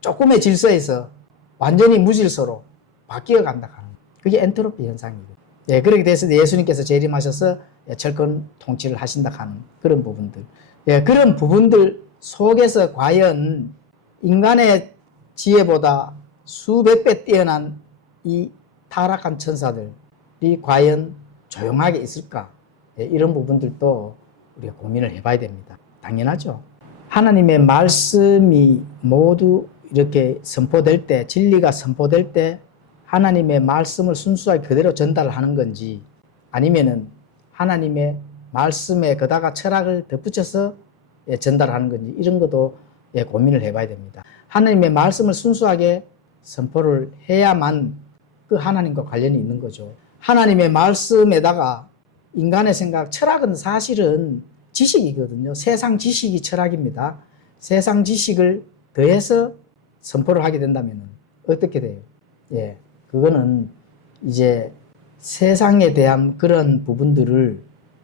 조금의 질서에서 완전히 무질서로 바뀌어 간다 하는 거. 그게 엔트로피 현상이고. 예, 그렇게 돼서 예수님께서 재림하셔서 철권 통치를 하신다 하는 그런 부분들. 예, 그런 부분들 속에서 과연 인간의 지혜보다 수백 배 뛰어난 이 타락한 천사들이 과연 조용하게 있을까? 예, 이런 부분들도 우리가 고민을 해봐야 됩니다. 당연하죠. 하나님의 말씀이 모두 이렇게 선포될 때, 진리가 선포될 때 하나님의 말씀을 순수하게 그대로 전달을 하는 건지 아니면은 하나님의 말씀에 거다가 철학을 덧붙여서 전달하는 건지 이런 것도 고민을 해봐야 됩니다. 하나님의 말씀을 순수하게 선포를 해야만 그 하나님과 관련이 있는 거죠. 하나님의 말씀에다가 인간의 생각, 철학은 사실은 지식이거든요. 세상 지식이 철학입니다. 세상 지식을 더해서 선포를 하게 된다면 어떻게 돼요? 예, 그거는 이제 세상에 대한 그런 부분들을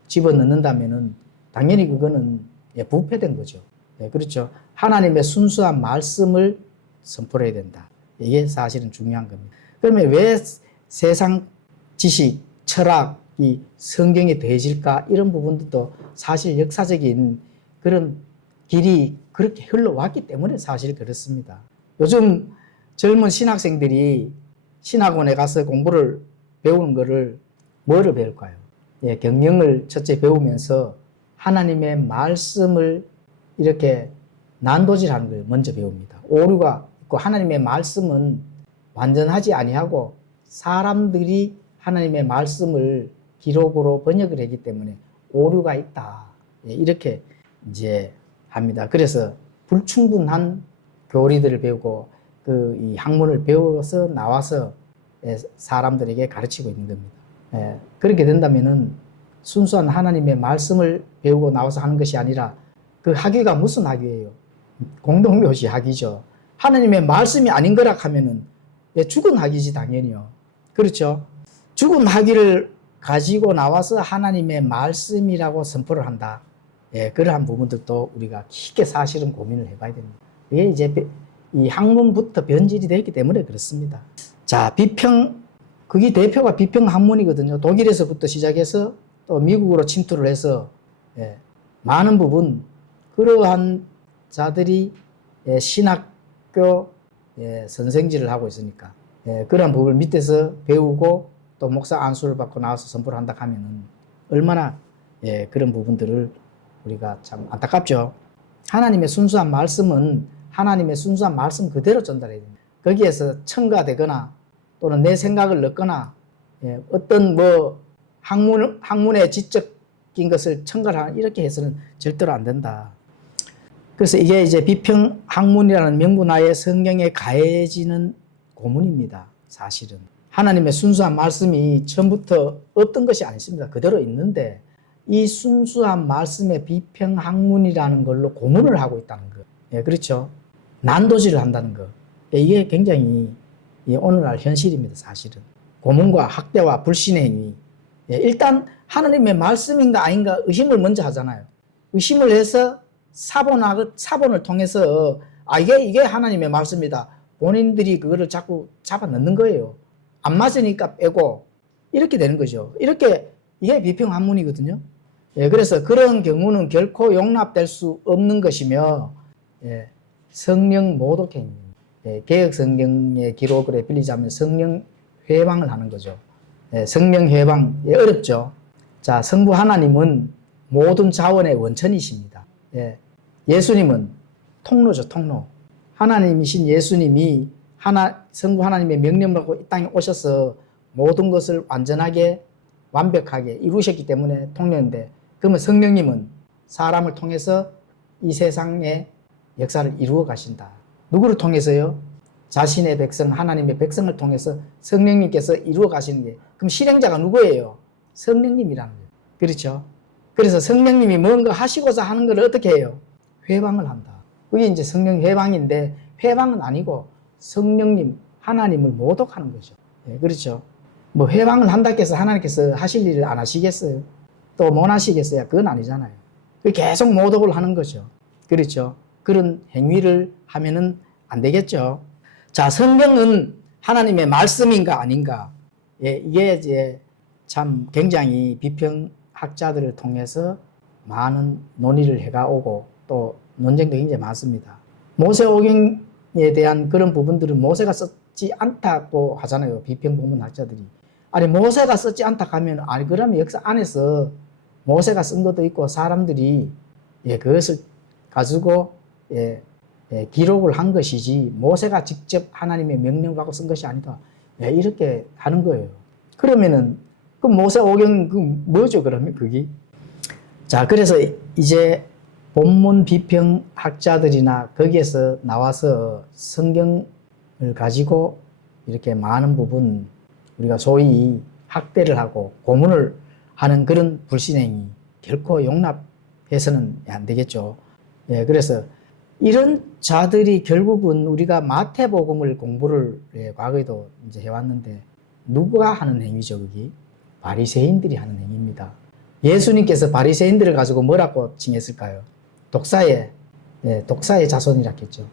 집어넣는다면은 당연히 그거는 부패된 거죠. 예, 그렇죠. 하나님의 순수한 말씀을 선포를 해야 된다. 이게 사실은 중요한 겁니다. 그러면 왜 세상 지식, 철학이 성경에 더해질까? 이런 부분들도 사실 역사적인 그런 길이 그렇게 흘러왔기 때문에 사실 그렇습니다. 요즘 젊은 신학생들이 신학원에 가서 공부를 배우는 거를 뭐를 배울까요? 예, 경영을 첫째 배우면서 하나님의 말씀을 이렇게 난도질하는 걸 먼저 배웁니다. 오류가 있고 하나님의 말씀은 완전하지 아니하고 사람들이 하나님의 말씀을 기록으로 번역을 했기 때문에 오류가 있다. 예, 이렇게 이제 합니다. 그래서 불충분한 교리들을 배우고 이 학문을 배워서 나와서 사람들에게 가르치고 있는 겁니다. 예, 그렇게 된다면은 순수한 하나님의 말씀을 배우고 나와서 하는 것이 아니라 그 학위가 무슨 학위예요? 공동묘시 학위죠. 하나님의 말씀이 아닌 거라 하면은 죽은 학위지 당연히요. 그렇죠? 죽은 학위를 가지고 나와서 하나님의 말씀이라고 선포를 한다. 예, 그러한 부분들도 우리가 깊게 사실은 고민을 해봐야 됩니다. 이게 이제 이 학문부터 변질이 되기 때문에 그렇습니다. 자, 그게 대표가 비평 학문이거든요. 독일에서부터 시작해서 또 미국으로 침투를 해서 많은 부분 그러한 자들이 신학교 선생질을 하고 있으니까 그러한 부분을 밑에서 배우고 또 목사 안수를 받고 나와서 선포를 한다 하면은 얼마나 그런 부분들을 우리가 참 안타깝죠. 하나님의 순수한 말씀은 하나님의 순수한 말씀 그대로 전달해야 됩니다. 거기에서 첨가되거나 또는 내 생각을 넣거나 어떤 뭐 학문의 지적인 것을 첨가하거나 이렇게 해서는 절대로 안 된다. 그래서 이게 이제 비평 학문이라는 명분하에 성경에 가해지는 고문입니다. 사실은 하나님의 순수한 말씀이 처음부터 없던 것이 아니습니다. 그대로 있는데 이 순수한 말씀의 비평 학문이라는 걸로 고문을 하고 있다는 거예요. 예, 그렇죠. 난도질을 한다는 거. 이게 굉장히 오늘날 현실입니다, 사실은. 고문과 학대와 불신의 행위. 일단 하나님의 말씀인가 아닌가 의심을 먼저 하잖아요. 의심을 해서 사본을 통해서 이게 하나님의 말씀이다. 본인들이 그거를 자꾸 잡아 넣는 거예요. 안 맞으니까 빼고 이렇게 되는 거죠. 이게 비평한문이거든요. 그래서 그런 경우는 결코 용납될 수 없는 것이며 성령 모독행위입니다. 개혁 성경의 기록을 빌리자면 성령 회방을 하는 거죠. 성령 회방 어렵죠. 자, 성부 하나님은 모든 자원의 원천이십니다. 예수님은 통로죠, 통로. 하나님이신 예수님이 성부 하나님의 명령을 받고 이 땅에 오셔서 모든 것을 완벽하게 이루셨기 때문에 통로인데, 그러면 성령님은 사람을 통해서 이 세상의 역사를 이루어 가신다. 누구를 통해서요? 자신의 백성, 하나님의 백성을 통해서 성령님께서 이루어 가시는 게, 그럼 실행자가 누구예요? 성령님이라는 거예요. 그렇죠? 그래서 성령님이 뭔가 하시고자 하는 걸 어떻게 해요? 회방을 한다. 그게 이제 성령 회방인데, 회방은 아니고 성령님, 하나님을 모독하는 거죠. 그렇죠? 뭐 회방을 한다고 해서 하나님께서 하실 일을 안 하시겠어요? 또 못 하시겠어요? 그건 아니잖아요. 계속 모독을 하는 거죠. 그렇죠? 그런 행위를 하면은 안 되겠죠. 자, 성경은 하나님의 말씀인가 아닌가? 이게 이제 참 굉장히 비평학자들을 통해서 많은 논의를 해가 오고 또 논쟁도 굉장히 많습니다. 모세오경에 대한 그런 부분들은 모세가 썼지 않다고 하잖아요. 비평본문학자들이. 아니, 모세가 썼지 않다 하면, 그러면 역사 안에서 모세가 쓴 것도 있고 사람들이 그것을 가지고 기록을 한 것이지 모세가 직접 하나님의 명령을 받고 쓴 것이 아니다. 이렇게 하는 거예요. 그러면은 그 모세오경 그 뭐죠, 그러면 그게? 자, 그래서 이제 본문 비평학자들이나 거기에서 나와서 성경을 가지고 이렇게 많은 부분 우리가 소위 학대를 하고 고문을 하는 그런 불신행위 결코 용납해서는 안 되겠죠. 그래서 이런 자들이 결국은 우리가 마태복음을 공부를 과거에도 이제 해왔는데 누가 하는 행위죠, 그게? 바리새인들이 하는 행위입니다. 예수님께서 바리새인들을 가지고 뭐라고 칭했을까요? 독사의 자손이라 했죠.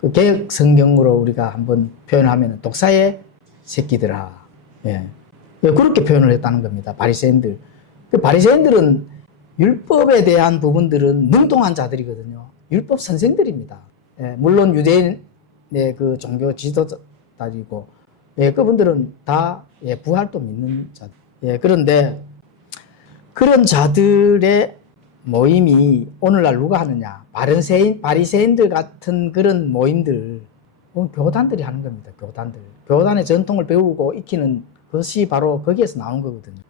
그 개혁 성경으로 우리가 한번 표현하면 독사의 새끼들아. 그렇게 표현을 했다는 겁니다. 바리새인들. 그 바리새인들은 율법에 대한 부분들은 능통한 자들이거든요. 율법 선생들입니다. 물론 유대인의 그 종교 지도자들이고, 그분들은 다 부활도 믿는 자들. 그런데 그런 자들의 모임이 오늘날 누가 하느냐? 바리새인들 같은 그런 모임들, 교단들이 하는 겁니다. 교단들. 교단의 전통을 배우고 익히는 것이 바로 거기에서 나온 거거든요.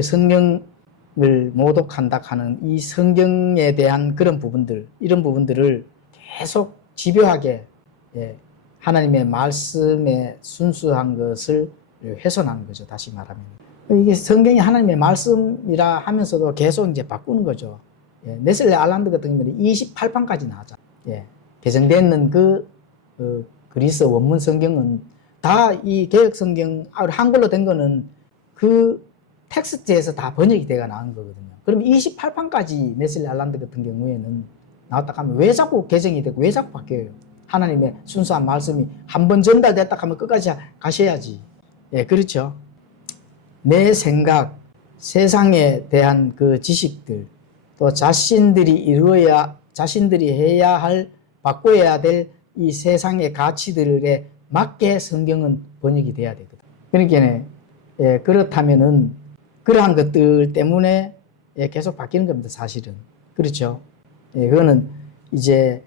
성경을 모독한다 하는 이 성경에 대한 그런 부분들, 이런 부분들을 계속 집요하게 하나님의 말씀에 순수한 것을 훼손하는 거죠. 다시 말하면. 이게 성경이 하나님의 말씀이라 하면서도 계속 이제 바꾸는 거죠. 네슬레 알란드 같은 경우는 28판까지 나왔잖아요. 개정되는 그 그리스 원문 성경은 다 이 개혁 성경, 한글로 된 거는 그 텍스트에서 다 번역이 돼가 나온 거거든요. 그럼 28판까지 네슬레 알란드 같은 경우에는 나왔다 하면 왜 자꾸 개정이 되고 왜 자꾸 바뀌어요? 하나님의 순수한 말씀이 한 번 전달됐다 하면 끝까지 가셔야지. 그렇죠. 내 생각, 세상에 대한 그 지식들, 또 자신들이 해야 할, 바꿔야 될 이 세상의 가치들에 맞게 성경은 번역이 돼야 되거든. 그러니까, 그렇다면은, 그러한 것들 때문에 계속 바뀌는 겁니다, 사실은. 그렇죠. 그거는 이제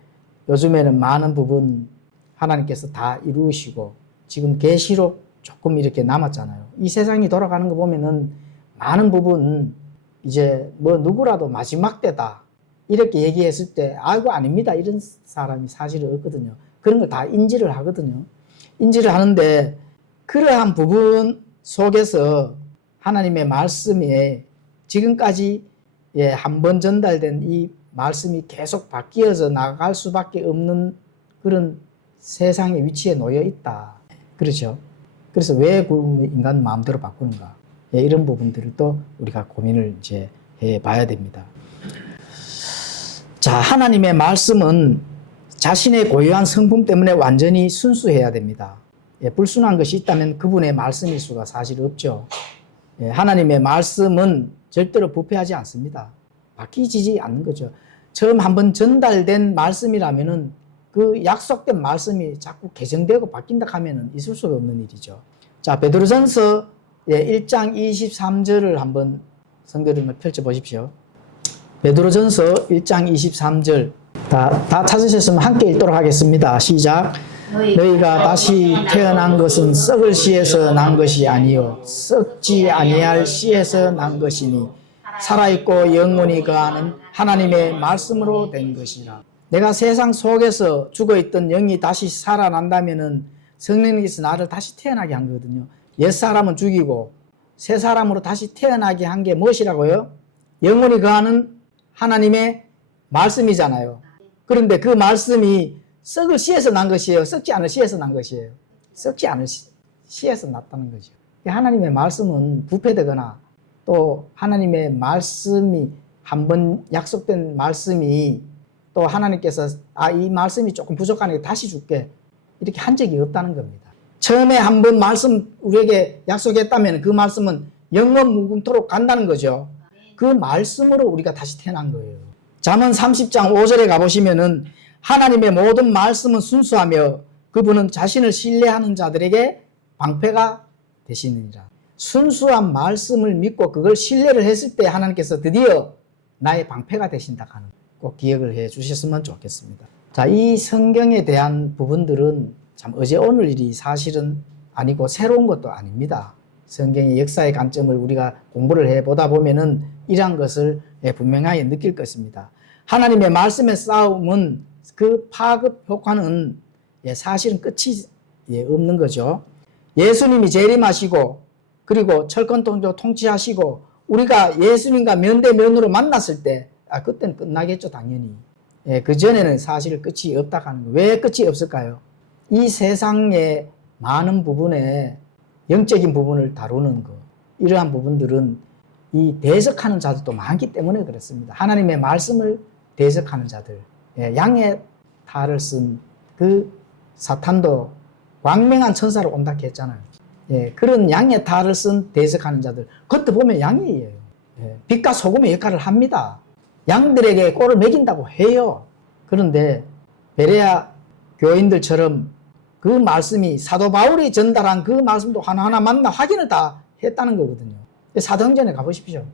요즘에는 많은 부분 하나님께서 다 이루시고, 지금 계시록 조금 이렇게 남았잖아요. 이 세상이 돌아가는 거 보면은 많은 부분 이제 뭐 누구라도 마지막 때다 이렇게 얘기했을 때 아닙니다. 이런 사람이 사실은 없거든요. 그런 걸 다 인지를 하거든요. 인지를 하는데 그러한 부분 속에서 하나님의 말씀에 지금까지 한 번 전달된 이 말씀이 계속 바뀌어져 나갈 수밖에 없는 그런 세상의 위치에 놓여 있다. 그렇죠? 그래서 왜 그 인간 마음대로 바꾸는가? 예, 이런 부분들을 또 우리가 고민을 이제 해 봐야 됩니다. 자, 하나님의 말씀은 자신의 고유한 성품 때문에 완전히 순수해야 됩니다. 예, 불순한 것이 있다면 그분의 말씀일 수가 사실 없죠. 예, 하나님의 말씀은 절대로 부패하지 않습니다. 바뀌지 않는 거죠. 처음 한번 전달된 말씀이라면은 그 약속된 말씀이 자꾸 개정되고 바뀐다 하면은 있을 수가 없는 일이죠. 자, 베드로전서 1장 23절을 한번 성도님을 펼쳐 보십시오. 베드로전서 1장 23절 다 찾으셨으면 함께 읽도록 하겠습니다. 시작. 너희가 다시 태어난 것은 썩을 씨에서 난 것이 아니요 썩지 아니할 씨에서 난 것이니 살아있고 영원히 거하는 하나님의 말씀으로 된 것이라. 내가 세상 속에서 죽어있던 영이 다시 살아난다면은 성령님께서 나를 다시 태어나게 한 거거든요. 옛사람은 죽이고 새 사람으로 다시 태어나게 한 게 무엇이라고요? 영원히 거하는 하나님의 말씀이잖아요. 그런데 그 말씀이 썩을 씨에서 난 것이에요? 썩지 않을 씨에서 난 것이에요? 썩지 않을 씨에서 났다는 거죠. 하나님의 말씀은 부패되거나 또 하나님의 말씀이 한번 약속된 말씀이 또 하나님께서 이 말씀이 조금 부족하니까 다시 줄게 이렇게 한 적이 없다는 겁니다. 처음에 한번 말씀 우리에게 약속했다면 그 말씀은 영원 무궁토록 간다는 거죠. 그 말씀으로 우리가 다시 태어난 거예요. 잠언 30장 5절에 가보시면은 하나님의 모든 말씀은 순수하며 그분은 자신을 신뢰하는 자들에게 방패가 되시느니라. 순수한 말씀을 믿고 그걸 신뢰를 했을 때 하나님께서 드디어 나의 방패가 되신다 하는 꼭 기억을 해 주셨으면 좋겠습니다. 자, 이 성경에 대한 부분들은 참 어제 오늘 일이 사실은 아니고 새로운 것도 아닙니다. 성경의 역사의 관점을 우리가 공부를 해보다 보면은 이러한 것을 분명하게 느낄 것입니다. 하나님의 말씀의 싸움은 그 파급 효과는 사실은 끝이 없는 거죠. 예수님이 재림하시고 그리고 철권통조 통치하시고 우리가 예수님과 면대면으로 만났을 때 그때는 끝나겠죠, 당연히. 그 전에는 사실 끝이 없다 하는 거예요. 왜 끝이 없을까요? 이 세상의 많은 부분에 영적인 부분을 다루는 것, 이러한 부분들은 이 대적하는 자들도 많기 때문에 그렇습니다. 하나님의 말씀을 대적하는 자들, 양의 탈을 쓴 그 사탄도 광명한 천사로 온다 했잖아요. 그런 양의 탈을 쓴 대적하는 자들, 그것도 보면 양이에요. 빛과 소금의 역할을 합니다. 양들에게 꼴을 먹인다고 해요. 그런데 베레아 교인들처럼 그 말씀이 사도 바울이 전달한 그 말씀도 하나하나 맞나 확인을 다 했다는 거거든요. 사도행전에 가보십시오.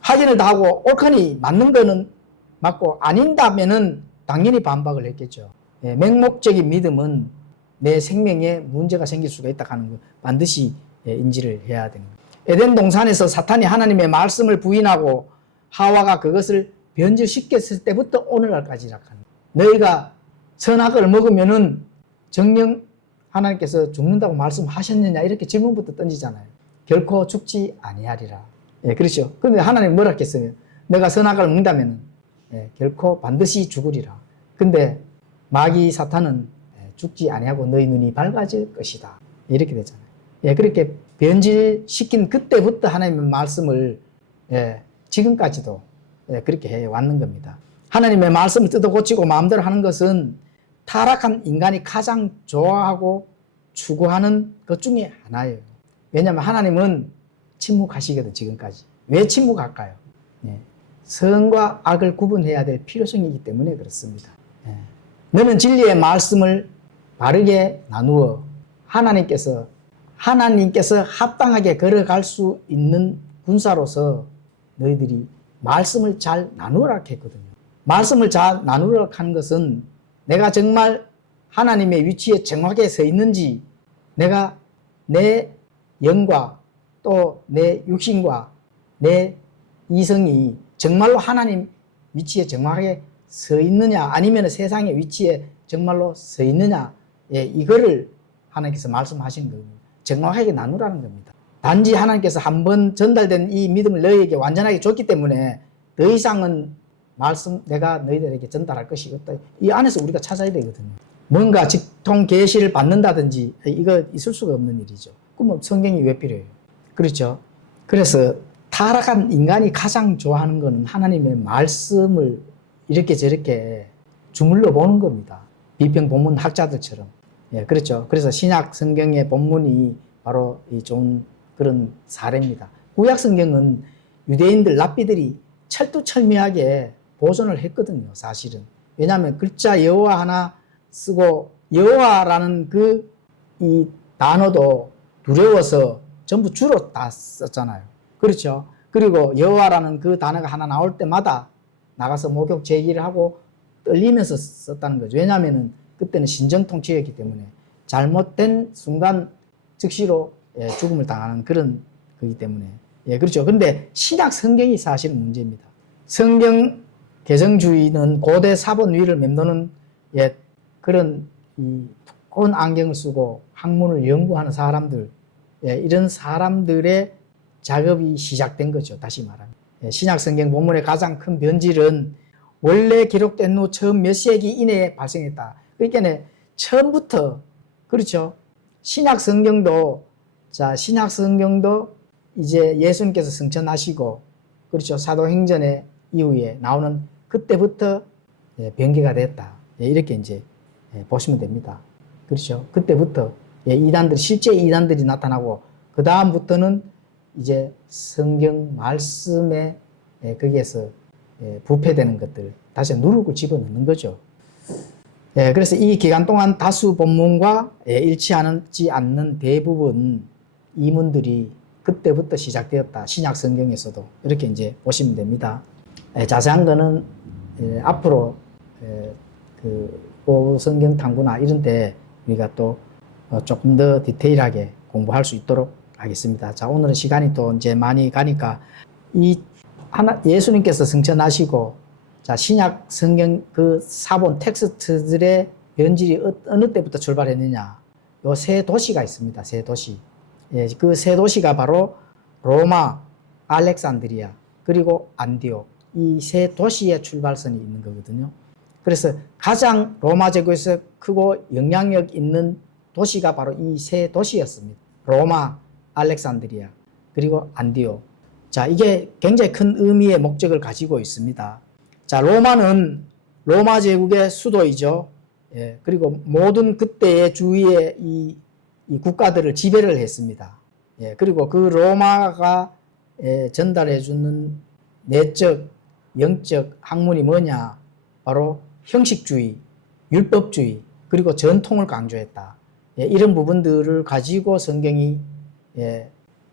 확인을 다 하고 옳거니 맞는 거는 맞고 아닌다면은 당연히 반박을 했겠죠. 맹목적인 믿음은 내 생명에 문제가 생길 수가 있다 하는 거 반드시 인지를 해야 됩니다. 에덴 동산에서 사탄이 하나님의 말씀을 부인하고 하와가 그것을 변질시켰을 때부터 오늘날까지라 하는 너희가 선악을 먹으면은 정령 하나님께서 죽는다고 말씀하셨느냐 이렇게 질문부터 던지잖아요. 결코 죽지 아니하리라. 그렇죠. 그런데 하나님 뭐라 했어요? 내가 선악을 먹는다면 결코 반드시 죽으리라. 근데 마귀 사탄은 죽지 아니하고 너희 눈이 밝아질 것이다. 이렇게 되잖아요. 그렇게 변질시킨 그때부터 하나님의 말씀을 지금까지도 그렇게 해왔는 겁니다. 하나님의 말씀을 뜯어고치고 마음대로 하는 것은 타락한 인간이 가장 좋아하고 추구하는 것 중에 하나예요. 왜냐하면 하나님은 침묵하시거든, 지금까지. 왜 침묵할까요? 선과 악을 구분해야 될 필요성이기 때문에 그렇습니다. 너는 진리의 말씀을 바르게 나누어 하나님께서 합당하게 걸어갈 수 있는 군사로서 너희들이 말씀을 잘 나누라 했거든요. 말씀을 잘 나누라 하는 것은 내가 정말 하나님의 위치에 정확하게 서 있는지, 내가 내 영과 또 내 육신과 내 이성이 정말로 하나님 위치에 정확하게 서 있느냐, 아니면 세상의 위치에 정말로 서 있느냐, 이거를 하나님께서 말씀하시는 겁니다. 정확하게 나누라는 겁니다. 단지 하나님께서 한번 전달된 이 믿음을 너희에게 완전하게 줬기 때문에 더 이상은 내가 너희들에게 전달할 것이 없다. 이 안에서 우리가 찾아야 되거든요. 뭔가 직통 계시를 받는다든지 이거 있을 수가 없는 일이죠. 그럼 성경이 왜 필요해요? 그렇죠. 그래서 타락한 인간이 가장 좋아하는 것은 하나님의 말씀을 이렇게 저렇게 주물러 보는 겁니다. 비평 본문 학자들처럼. 예, 그렇죠. 그래서 신약 성경의 본문이 바로 이 좋은 그런 사례입니다. 구약 성경은 유대인들, 랍비들이 철두철미하게 보존을 했거든요, 사실은. 왜냐하면 글자 여호와 하나 쓰고 여호와라는 이 단어도 두려워서 전부 주로 다 썼잖아요. 그렇죠. 그리고 여호와라는 그 단어가 하나 나올 때마다 나가서 목욕 제기를 하고 떨리면서 썼다는 거죠. 왜냐하면 그때는 신정 통치였기 때문에 잘못된 순간 즉시로 죽음을 당하는 그런 거기 때문에. 예, 그렇죠. 근데 신약 성경이 사실 문제입니다. 성경 개정주의는 고대 사본 위를 맴도는 그런 이 두꺼운 안경을 쓰고 학문을 연구하는 사람들, 이런 사람들의 작업이 시작된 거죠. 다시 말하면. 신약 성경 본문의 가장 큰 변질은 원래 기록된 후 처음 몇 세기 이내에 발생했다. 그러니까 처음부터, 그렇죠. 신약 성경도 이제 예수님께서 승천하시고, 그렇죠. 사도행전의 이후에 나오는 그때부터 변개가 됐다. 이렇게 이제 보시면 됩니다. 그렇죠. 그때부터 실제 이단들이 나타나고, 그 다음부터는 이제 성경 말씀에 거기에서 부패되는 것들 다시 누룩을 집어넣는 거죠. 그래서 이 기간 동안 다수 본문과 일치하지 않는 대부분 이문들이 그때부터 시작되었다. 신약 성경에서도 이렇게 이제 보시면 됩니다. 자세한 거는 앞으로 그 성경 탐구나 이런 때 우리가 또 조금 더 디테일하게 공부할 수 있도록 하겠습니다. 자, 오늘은 시간이 또 이제 많이 가니까 예수님께서 승천하시고, 자, 신약 성경 그 사본 텍스트들의 변질이 어느 때부터 출발했느냐. 요 세 도시가 있습니다. 세 도시. 그 세 도시가 바로 로마, 알렉산드리아, 그리고 안디옥. 이 세 도시의 출발선이 있는 거거든요. 그래서 가장 로마 제국에서 크고 영향력 있는 도시가 바로 이 세 도시였습니다. 로마, 알렉산드리아, 그리고 안디옥. 자, 이게 굉장히 큰 의미의 목적을 가지고 있습니다. 자, 로마는 로마 제국의 수도이죠. 그리고 모든 그때의 주위의 이 국가들을 지배를 했습니다. 그리고 그 로마가 전달해주는 내적, 영적 학문이 뭐냐? 바로 형식주의, 율법주의, 그리고 전통을 강조했다. 이런 부분들을 가지고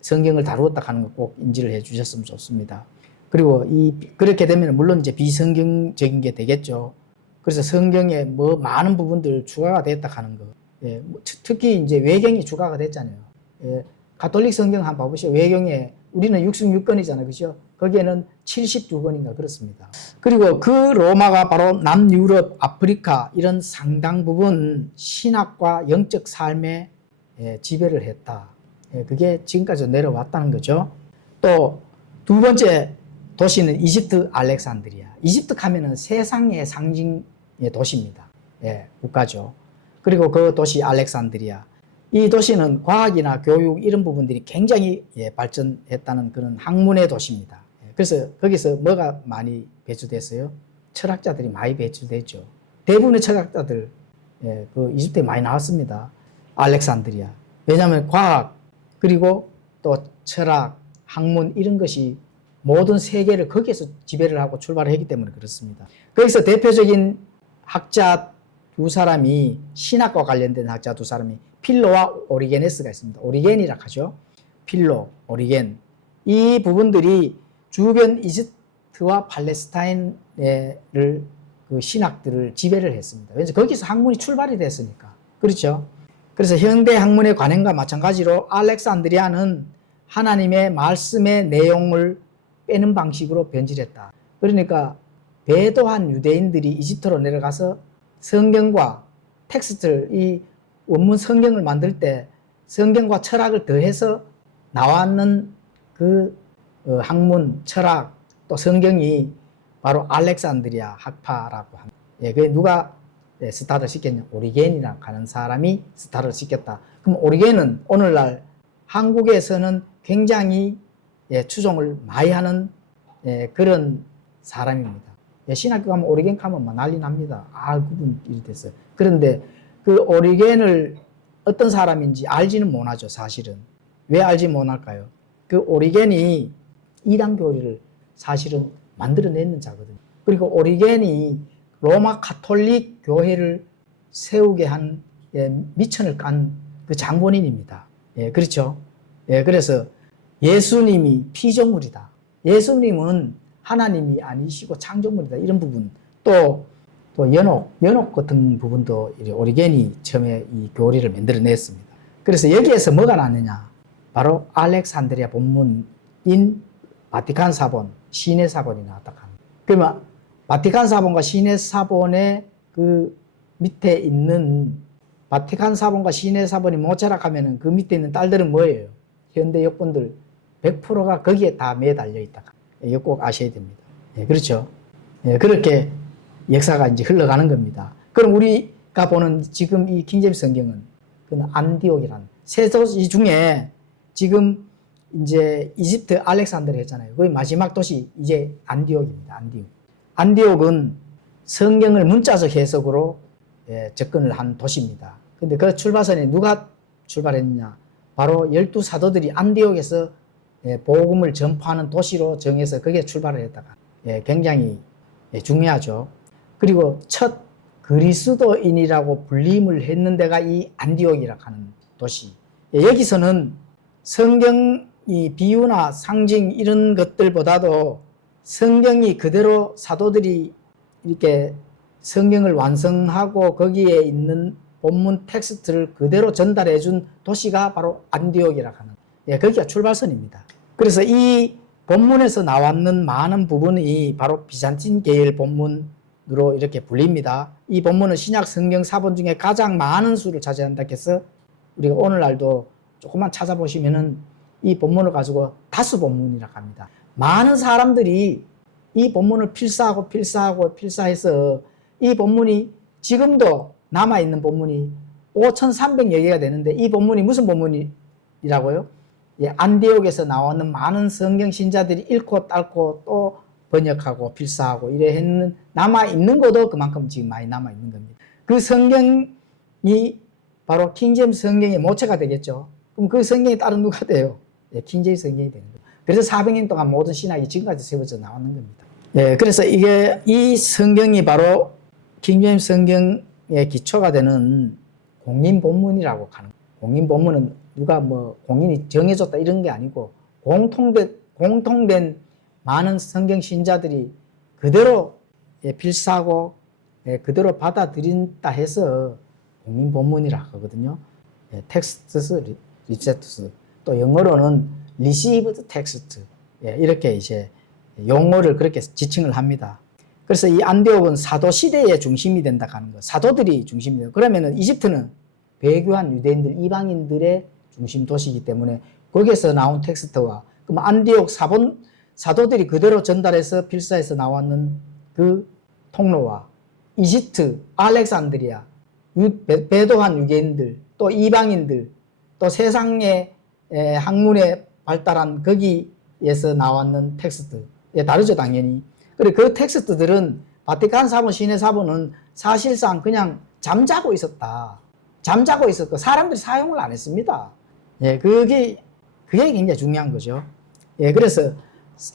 성경을 다루었다 하는 거 꼭 인지를 해 주셨으면 좋습니다. 그리고 그렇게 되면 물론 이제 비성경적인 게 되겠죠. 그래서 성경에 많은 부분들 추가가 됐다 하는 거. 특히 이제 외경이 추가가 됐잖아요. 가톨릭 성경 한번 봐보시죠. 외경에 우리는 66권이잖아요. 그죠? 거기에는 72권인가 그렇습니다. 그리고 그 로마가 바로 남유럽, 아프리카 이런 상당 부분 신학과 영적 삶에 지배를 했다. 그게 지금까지 내려왔다는 거죠. 또 두 번째 도시는 이집트 알렉산드리아. 이집트 하면은 세상의 상징의 도시입니다. 국가죠. 그리고 그 도시 알렉산드리아. 이 도시는 과학이나 교육 이런 부분들이 굉장히 발전했다는 그런 학문의 도시입니다. 그래서 거기서 뭐가 많이 배출됐어요? 철학자들이 많이 배출됐죠. 대부분의 철학자들 그 이집트에 많이 나왔습니다. 알렉산드리아. 왜냐하면 과학 그리고 또 철학, 학문 이런 것이 모든 세계를 거기에서 지배를 하고 출발을 했기 때문에 그렇습니다. 거기서 대표적인 학자 두 사람이 신학과 관련된 학자 두 사람이 필로와 오리게네스가 있습니다. 오리겐이라 하죠. 필로, 오리겐. 이 부분들이 주변 이집트와 팔레스타인을 그 신학들을 지배를 했습니다. 왜냐하면 거기서 학문이 출발이 됐으니까. 그렇죠. 그래서 현대 학문의 관행과 마찬가지로 알렉산드리아는 하나님의 말씀의 내용을 빼는 방식으로 변질했다. 그러니까 배도한 유대인들이 이집트로 내려가서 성경과 텍스트를 이 원문 성경을 만들 때 성경과 철학을 더해서 나왔는 그 학문, 철학 또 성경이 바로 알렉산드리아 학파라고 합니다. 그게 누가 스타트를 시켰냐? 오리겐이라고 하는 사람이 스타트를 시켰다. 그럼 오리겐은 오늘날 한국에서는 굉장히 추종을 많이 하는 그런 사람입니다. 신학교 가면 오리겐 가면 막 난리 납니다. 그분 이리 됐어요. 그런데 그 오리겐을 어떤 사람인지 알지는 못하죠, 사실은. 왜 알지 못할까요? 그 오리겐이 이단 교리를 사실은 만들어내는 자거든요. 그리고 오리겐이 로마 가톨릭 교회를 세우게 한 미천을 깐 그 장본인입니다. 그렇죠? 그래서 예수님이 피조물이다. 예수님은 하나님이 아니시고 창조물이다. 이런 부분. 또 연옥 같은 부분도 오리겐이 처음에 이 교리를 만들어냈습니다. 그래서 여기에서 뭐가 나느냐? 바로 알렉산드리아 본문인 바티칸 사본, 시내 사본이 나왔다. 그러면 바티칸 사본과 시내 사본의 그 밑에 있는 바티칸 사본과 시내 사본이 모자라 하면은 그 밑에 있는 딸들은 뭐예요? 현대 역본들 100%가 거기에 다 매달려 있다. 이거 꼭 아셔야 됩니다. 그렇죠? 그렇게 역사가 이제 흘러가는 겁니다. 그럼 우리가 보는 지금 이 킹제임스 성경은 그 안디옥이라는 세 도시 중에 지금 이제 이집트 알렉산드리아 했잖아요. 거의 마지막 도시 이제 안디옥입니다. 안디옥은 성경을 문자적 해석으로 접근을 한 도시입니다. 근데 그 출발선에 누가 출발했느냐? 바로 12사도들이 안디옥에서 복음을 전파하는 도시로 정해서 거기에 출발을 했다가 굉장히 중요하죠. 그리고 첫 그리스도인이라고 불림을 했는 데가 이 안디옥이라고 하는 도시. 여기서는 성경이 비유나 상징 이런 것들보다도 성경이 그대로 사도들이 이렇게 성경을 완성하고 거기에 있는 본문 텍스트를 그대로 전달해 준 도시가 바로 안디옥이라고 하는 거기가 출발선입니다. 그래서 이 본문에서 나왔는 많은 부분이 바로 비잔틴 계열 본문으로 이렇게 불립니다. 이 본문은 신약 성경 사본 중에 가장 많은 수를 차지한다 해서 우리가 오늘날도 조금만 찾아보시면은 이 본문을 가지고 다수 본문이라고 합니다. 많은 사람들이 이 본문을 필사해서 이 본문이 지금도 남아있는 본문이 5,300여 개가 되는데 이 본문이 무슨 본문이라고요? 안디옥에서 나오는 많은 성경 신자들이 읽고 딸고 또 번역하고 필사하고 이래 했는 남아있는 것도 그만큼 지금 많이 남아있는 겁니다. 그 성경이 바로 킹제임스 성경의 모체가 되겠죠. 그럼 그 성경에 따른 누가 돼요? 킹제임스 성경이 되는 거예요. 그래서 400년 동안 모든 신학이 지금까지 세워져 나오는 겁니다. 그래서 이 성경이 바로 킹제임스 성경의 기초가 되는 공인 본문이라고 하는 거예요. 공인 본문은 누가 공인이 정해줬다 이런 게 아니고 공통된 많은 성경 신자들이 그대로 필사하고 그대로 받아들인다 해서 공인 본문이라고 하거든요. 텍스트스 리셉트스, 또 영어로는 received text, 이렇게 이제 용어를 그렇게 지칭을 합니다. 그래서 이 안디옥은 사도 시대의 중심이 된다 하는 거. 사도들이 중심이 돼요. 그러면은 이집트는 배교한 유대인들, 이방인들의 중심 도시이기 때문에 거기에서 나온 텍스트와 그럼 안디옥 사도들이 그대로 전달해서 필사해서 나왔는 그 통로와 이집트, 알렉산드리아, 배도한 유대인들, 또 이방인들, 또 세상의 학문에 발달한 거기에서 나왔는 텍스트 다르죠, 당연히. 그리고 그 텍스트들은 바티칸 사본, 시내 사본은 사실상 그냥 잠자고 있었다. 잠자고 있었고 사람들이 사용을 안 했습니다. 그게 굉장히 중요한 거죠. 그래서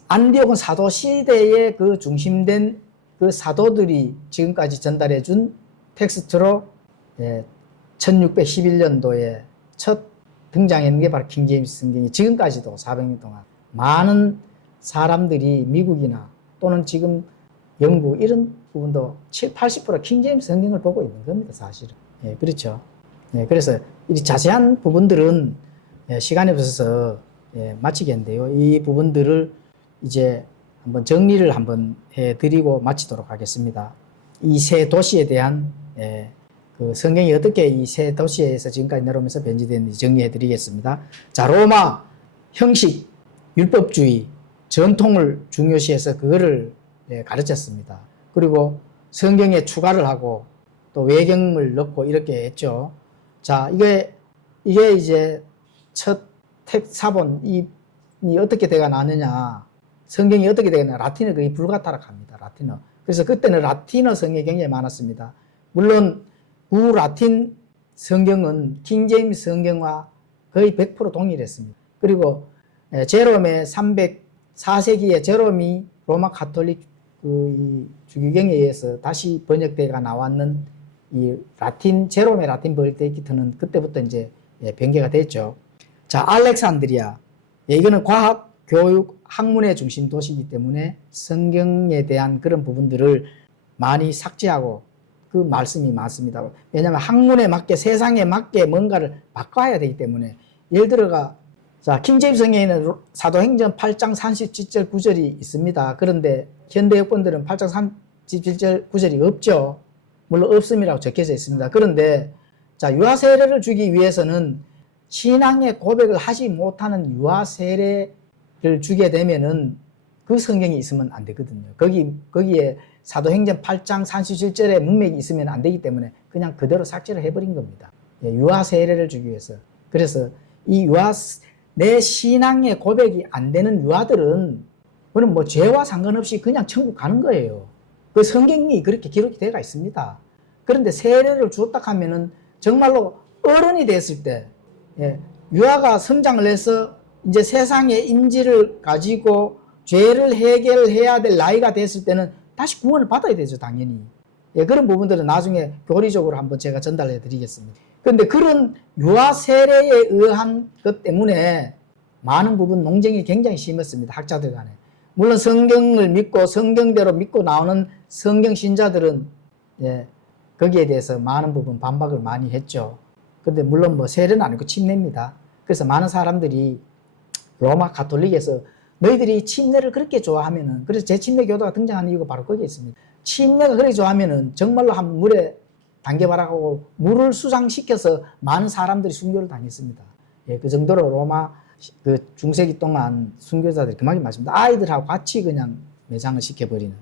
안디옥은 사도 시대의 그 중심된 그 사도들이 지금까지 전달해 준 텍스트로 1611년도에 첫 등장했는 게 바로 킹제임스 성경이 지금까지도 400년 동안 많은 사람들이 미국이나 또는 지금 영국 이런 부분도 70~80% 킹제임스 성경을 보고 있는 겁니다, 사실은. 그렇죠. 그래서 이 자세한 부분들은 시간이 없어서 마치겠는데요. 이 부분들을 이제 한번 정리를 한번 해드리고 마치도록 하겠습니다. 이 세 도시에 대한 그 성경이 어떻게 이 세 도시에서 지금까지 내려오면서 변질됐는지 정리해드리겠습니다. 자, 로마 형식, 율법주의, 전통을 중요시해서 그거를 가르쳤습니다. 그리고 성경에 추가를 하고 또 외경을 넣고 이렇게 했죠. 자, 이게 이제 첫 사본, 이 어떻게 돼가 나느냐. 성경이 어떻게 되겠냐. 라틴어 거의 불가타락합니다. 라틴어. 그래서 그때는 라틴어 성경이 굉장히 많았습니다. 물론 구라틴 성경은 킹제임스 성경과 거의 100% 동일했습니다. 그리고 제롬의 304세기에 제롬이 로마 가톨릭 이 주기경에 의해서 다시 번역되가 나왔는 이 라틴 제롬의 라틴 벌떼기트는 그때부터 이제 변개가 됐죠. 자, 알렉산드리아. 이거는 과학, 교육, 학문의 중심 도시이기 때문에 성경에 대한 그런 부분들을 많이 삭제하고 그 말씀이 많습니다. 왜냐하면 학문에 맞게 세상에 맞게 뭔가를 바꿔야 되기 때문에 예를 들어가 자, 킹제임스 성경에는 사도행전 8장 37절 9절이 있습니다. 그런데 현대 여권들은 8장 37절 9절이 없죠. 물론 없음이라고 적혀져 있습니다. 그런데 자, 유아 세례를 주기 위해서는 신앙의 고백을 하지 못하는 유아 세례를 주게 되면은 그 성경이 있으면 안 되거든요. 거기에 사도행전 8장 37절에 문맥이 있으면 안 되기 때문에 그냥 그대로 삭제를 해버린 겁니다. 유아 세례를 주기 위해서. 그래서 이 내 신앙의 고백이 안 되는 유아들은 그는 뭐 죄와 상관없이 그냥 천국 가는 거예요. 그 성경이 그렇게 기록이 되어 있습니다. 그런데 세례를 주었다 하면은 정말로 어른이 됐을 때, 유아가 성장을 해서 이제 세상의 인지를 가지고 죄를 해결해야 될 나이가 됐을 때는 다시 구원을 받아야 되죠, 당연히. 그런 부분들은 나중에 교리적으로 한번 제가 전달해 드리겠습니다. 그런데 그런 유아 세례에 의한 것 때문에 많은 부분 논쟁이 굉장히 심했습니다, 학자들 간에. 물론 성경을 믿고 성경대로 믿고 나오는 성경 신자들은 거기에 대해서 많은 부분 반박을 많이 했죠. 근데 물론 뭐 세례는 아니고 침례입니다. 그래서 많은 사람들이 로마 가톨릭에서 너희들이 침례를 그렇게 좋아하면은, 그래서 제침례 교도가 등장하는 이유가 바로 거기에 있습니다. 침례가 그렇게 좋아하면은 정말로 한 물에 담겨바라고 물을 수상시켜서 많은 사람들이 순교를 당했습니다. 그 정도로 로마 그 중세기 동안 순교자들이 그만이 많습니다. 아이들하고 같이 그냥 매장을 시켜버리는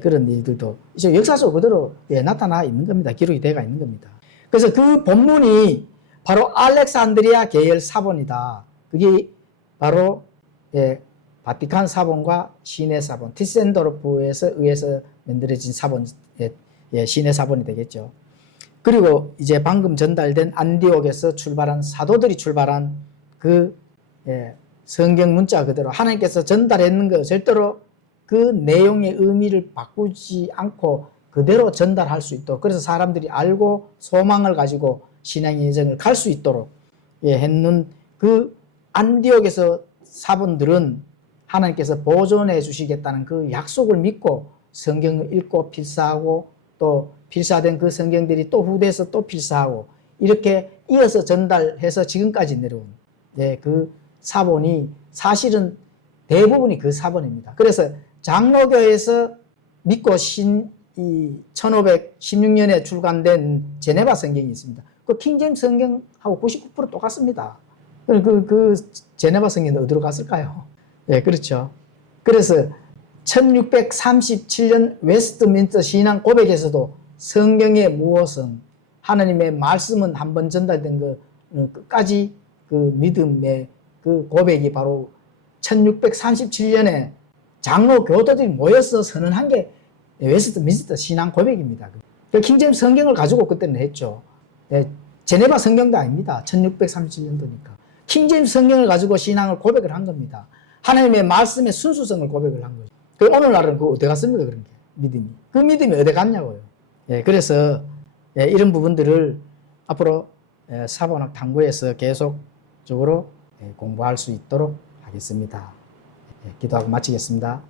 그런 일들도 이제 역사적으로 그대로 나타나 있는 겁니다. 기록이 되어 있는 겁니다. 그래서 그 본문이 바로 알렉산드리아 계열 사본이다. 그게 바로 바티칸 사본과 시내 사본, 티센도르프에서 의해서 만들어진 사본, 시내 사본이 되겠죠. 그리고 이제 방금 전달된 안디옥에서 출발한 사도들이 출발한 그 성경 문자 그대로 하나님께서 전달했는 거 절대로 그 내용의 의미를 바꾸지 않고 그대로 전달할 수 있도록, 그래서 사람들이 알고 소망을 가지고 신앙의 여정을 갈 수 있도록 했는 그 안디옥에서 사본들은 하나님께서 보존해 주시겠다는 그 약속을 믿고 성경을 읽고 필사하고 또 필사된 그 성경들이 또 후대에서 또 필사하고 이렇게 이어서 전달해서 지금까지 내려온 그 사본이 사실은 대부분이 그 사본입니다. 그래서 장로교에서 믿고 1516년에 출간된 제네바 성경이 있습니다. 그 킹제임스 성경하고 99% 똑같습니다. 그 제네바 성경은 어디로 갔을까요? 그렇죠. 그래서 1637년 웨스트민스터 신앙 고백에서도 성경의 무엇은 하나님의 말씀은 한번 전달된 거 끝까지 그 믿음의 그 고백이 바로 1637년에 장로 교도들이 모여서 선언한 게 웨스트민스터 신앙 고백입니다. 그 킹제임스 성경을 가지고 그때는 했죠. 제네바 성경도 아닙니다. 1637년도니까. 킹제임스 성경을 가지고 신앙을 고백을 한 겁니다. 하나님의 말씀의 순수성을 고백을 한 거죠. 그 오늘날은 어디 갔습니까, 그런 게? 믿음이. 그 믿음이 어디 갔냐고요. 그래서 이런 부분들을 앞으로 사본학 탐구에서 계속적으로 공부할 수 있도록 하겠습니다. 기도하고 마치겠습니다.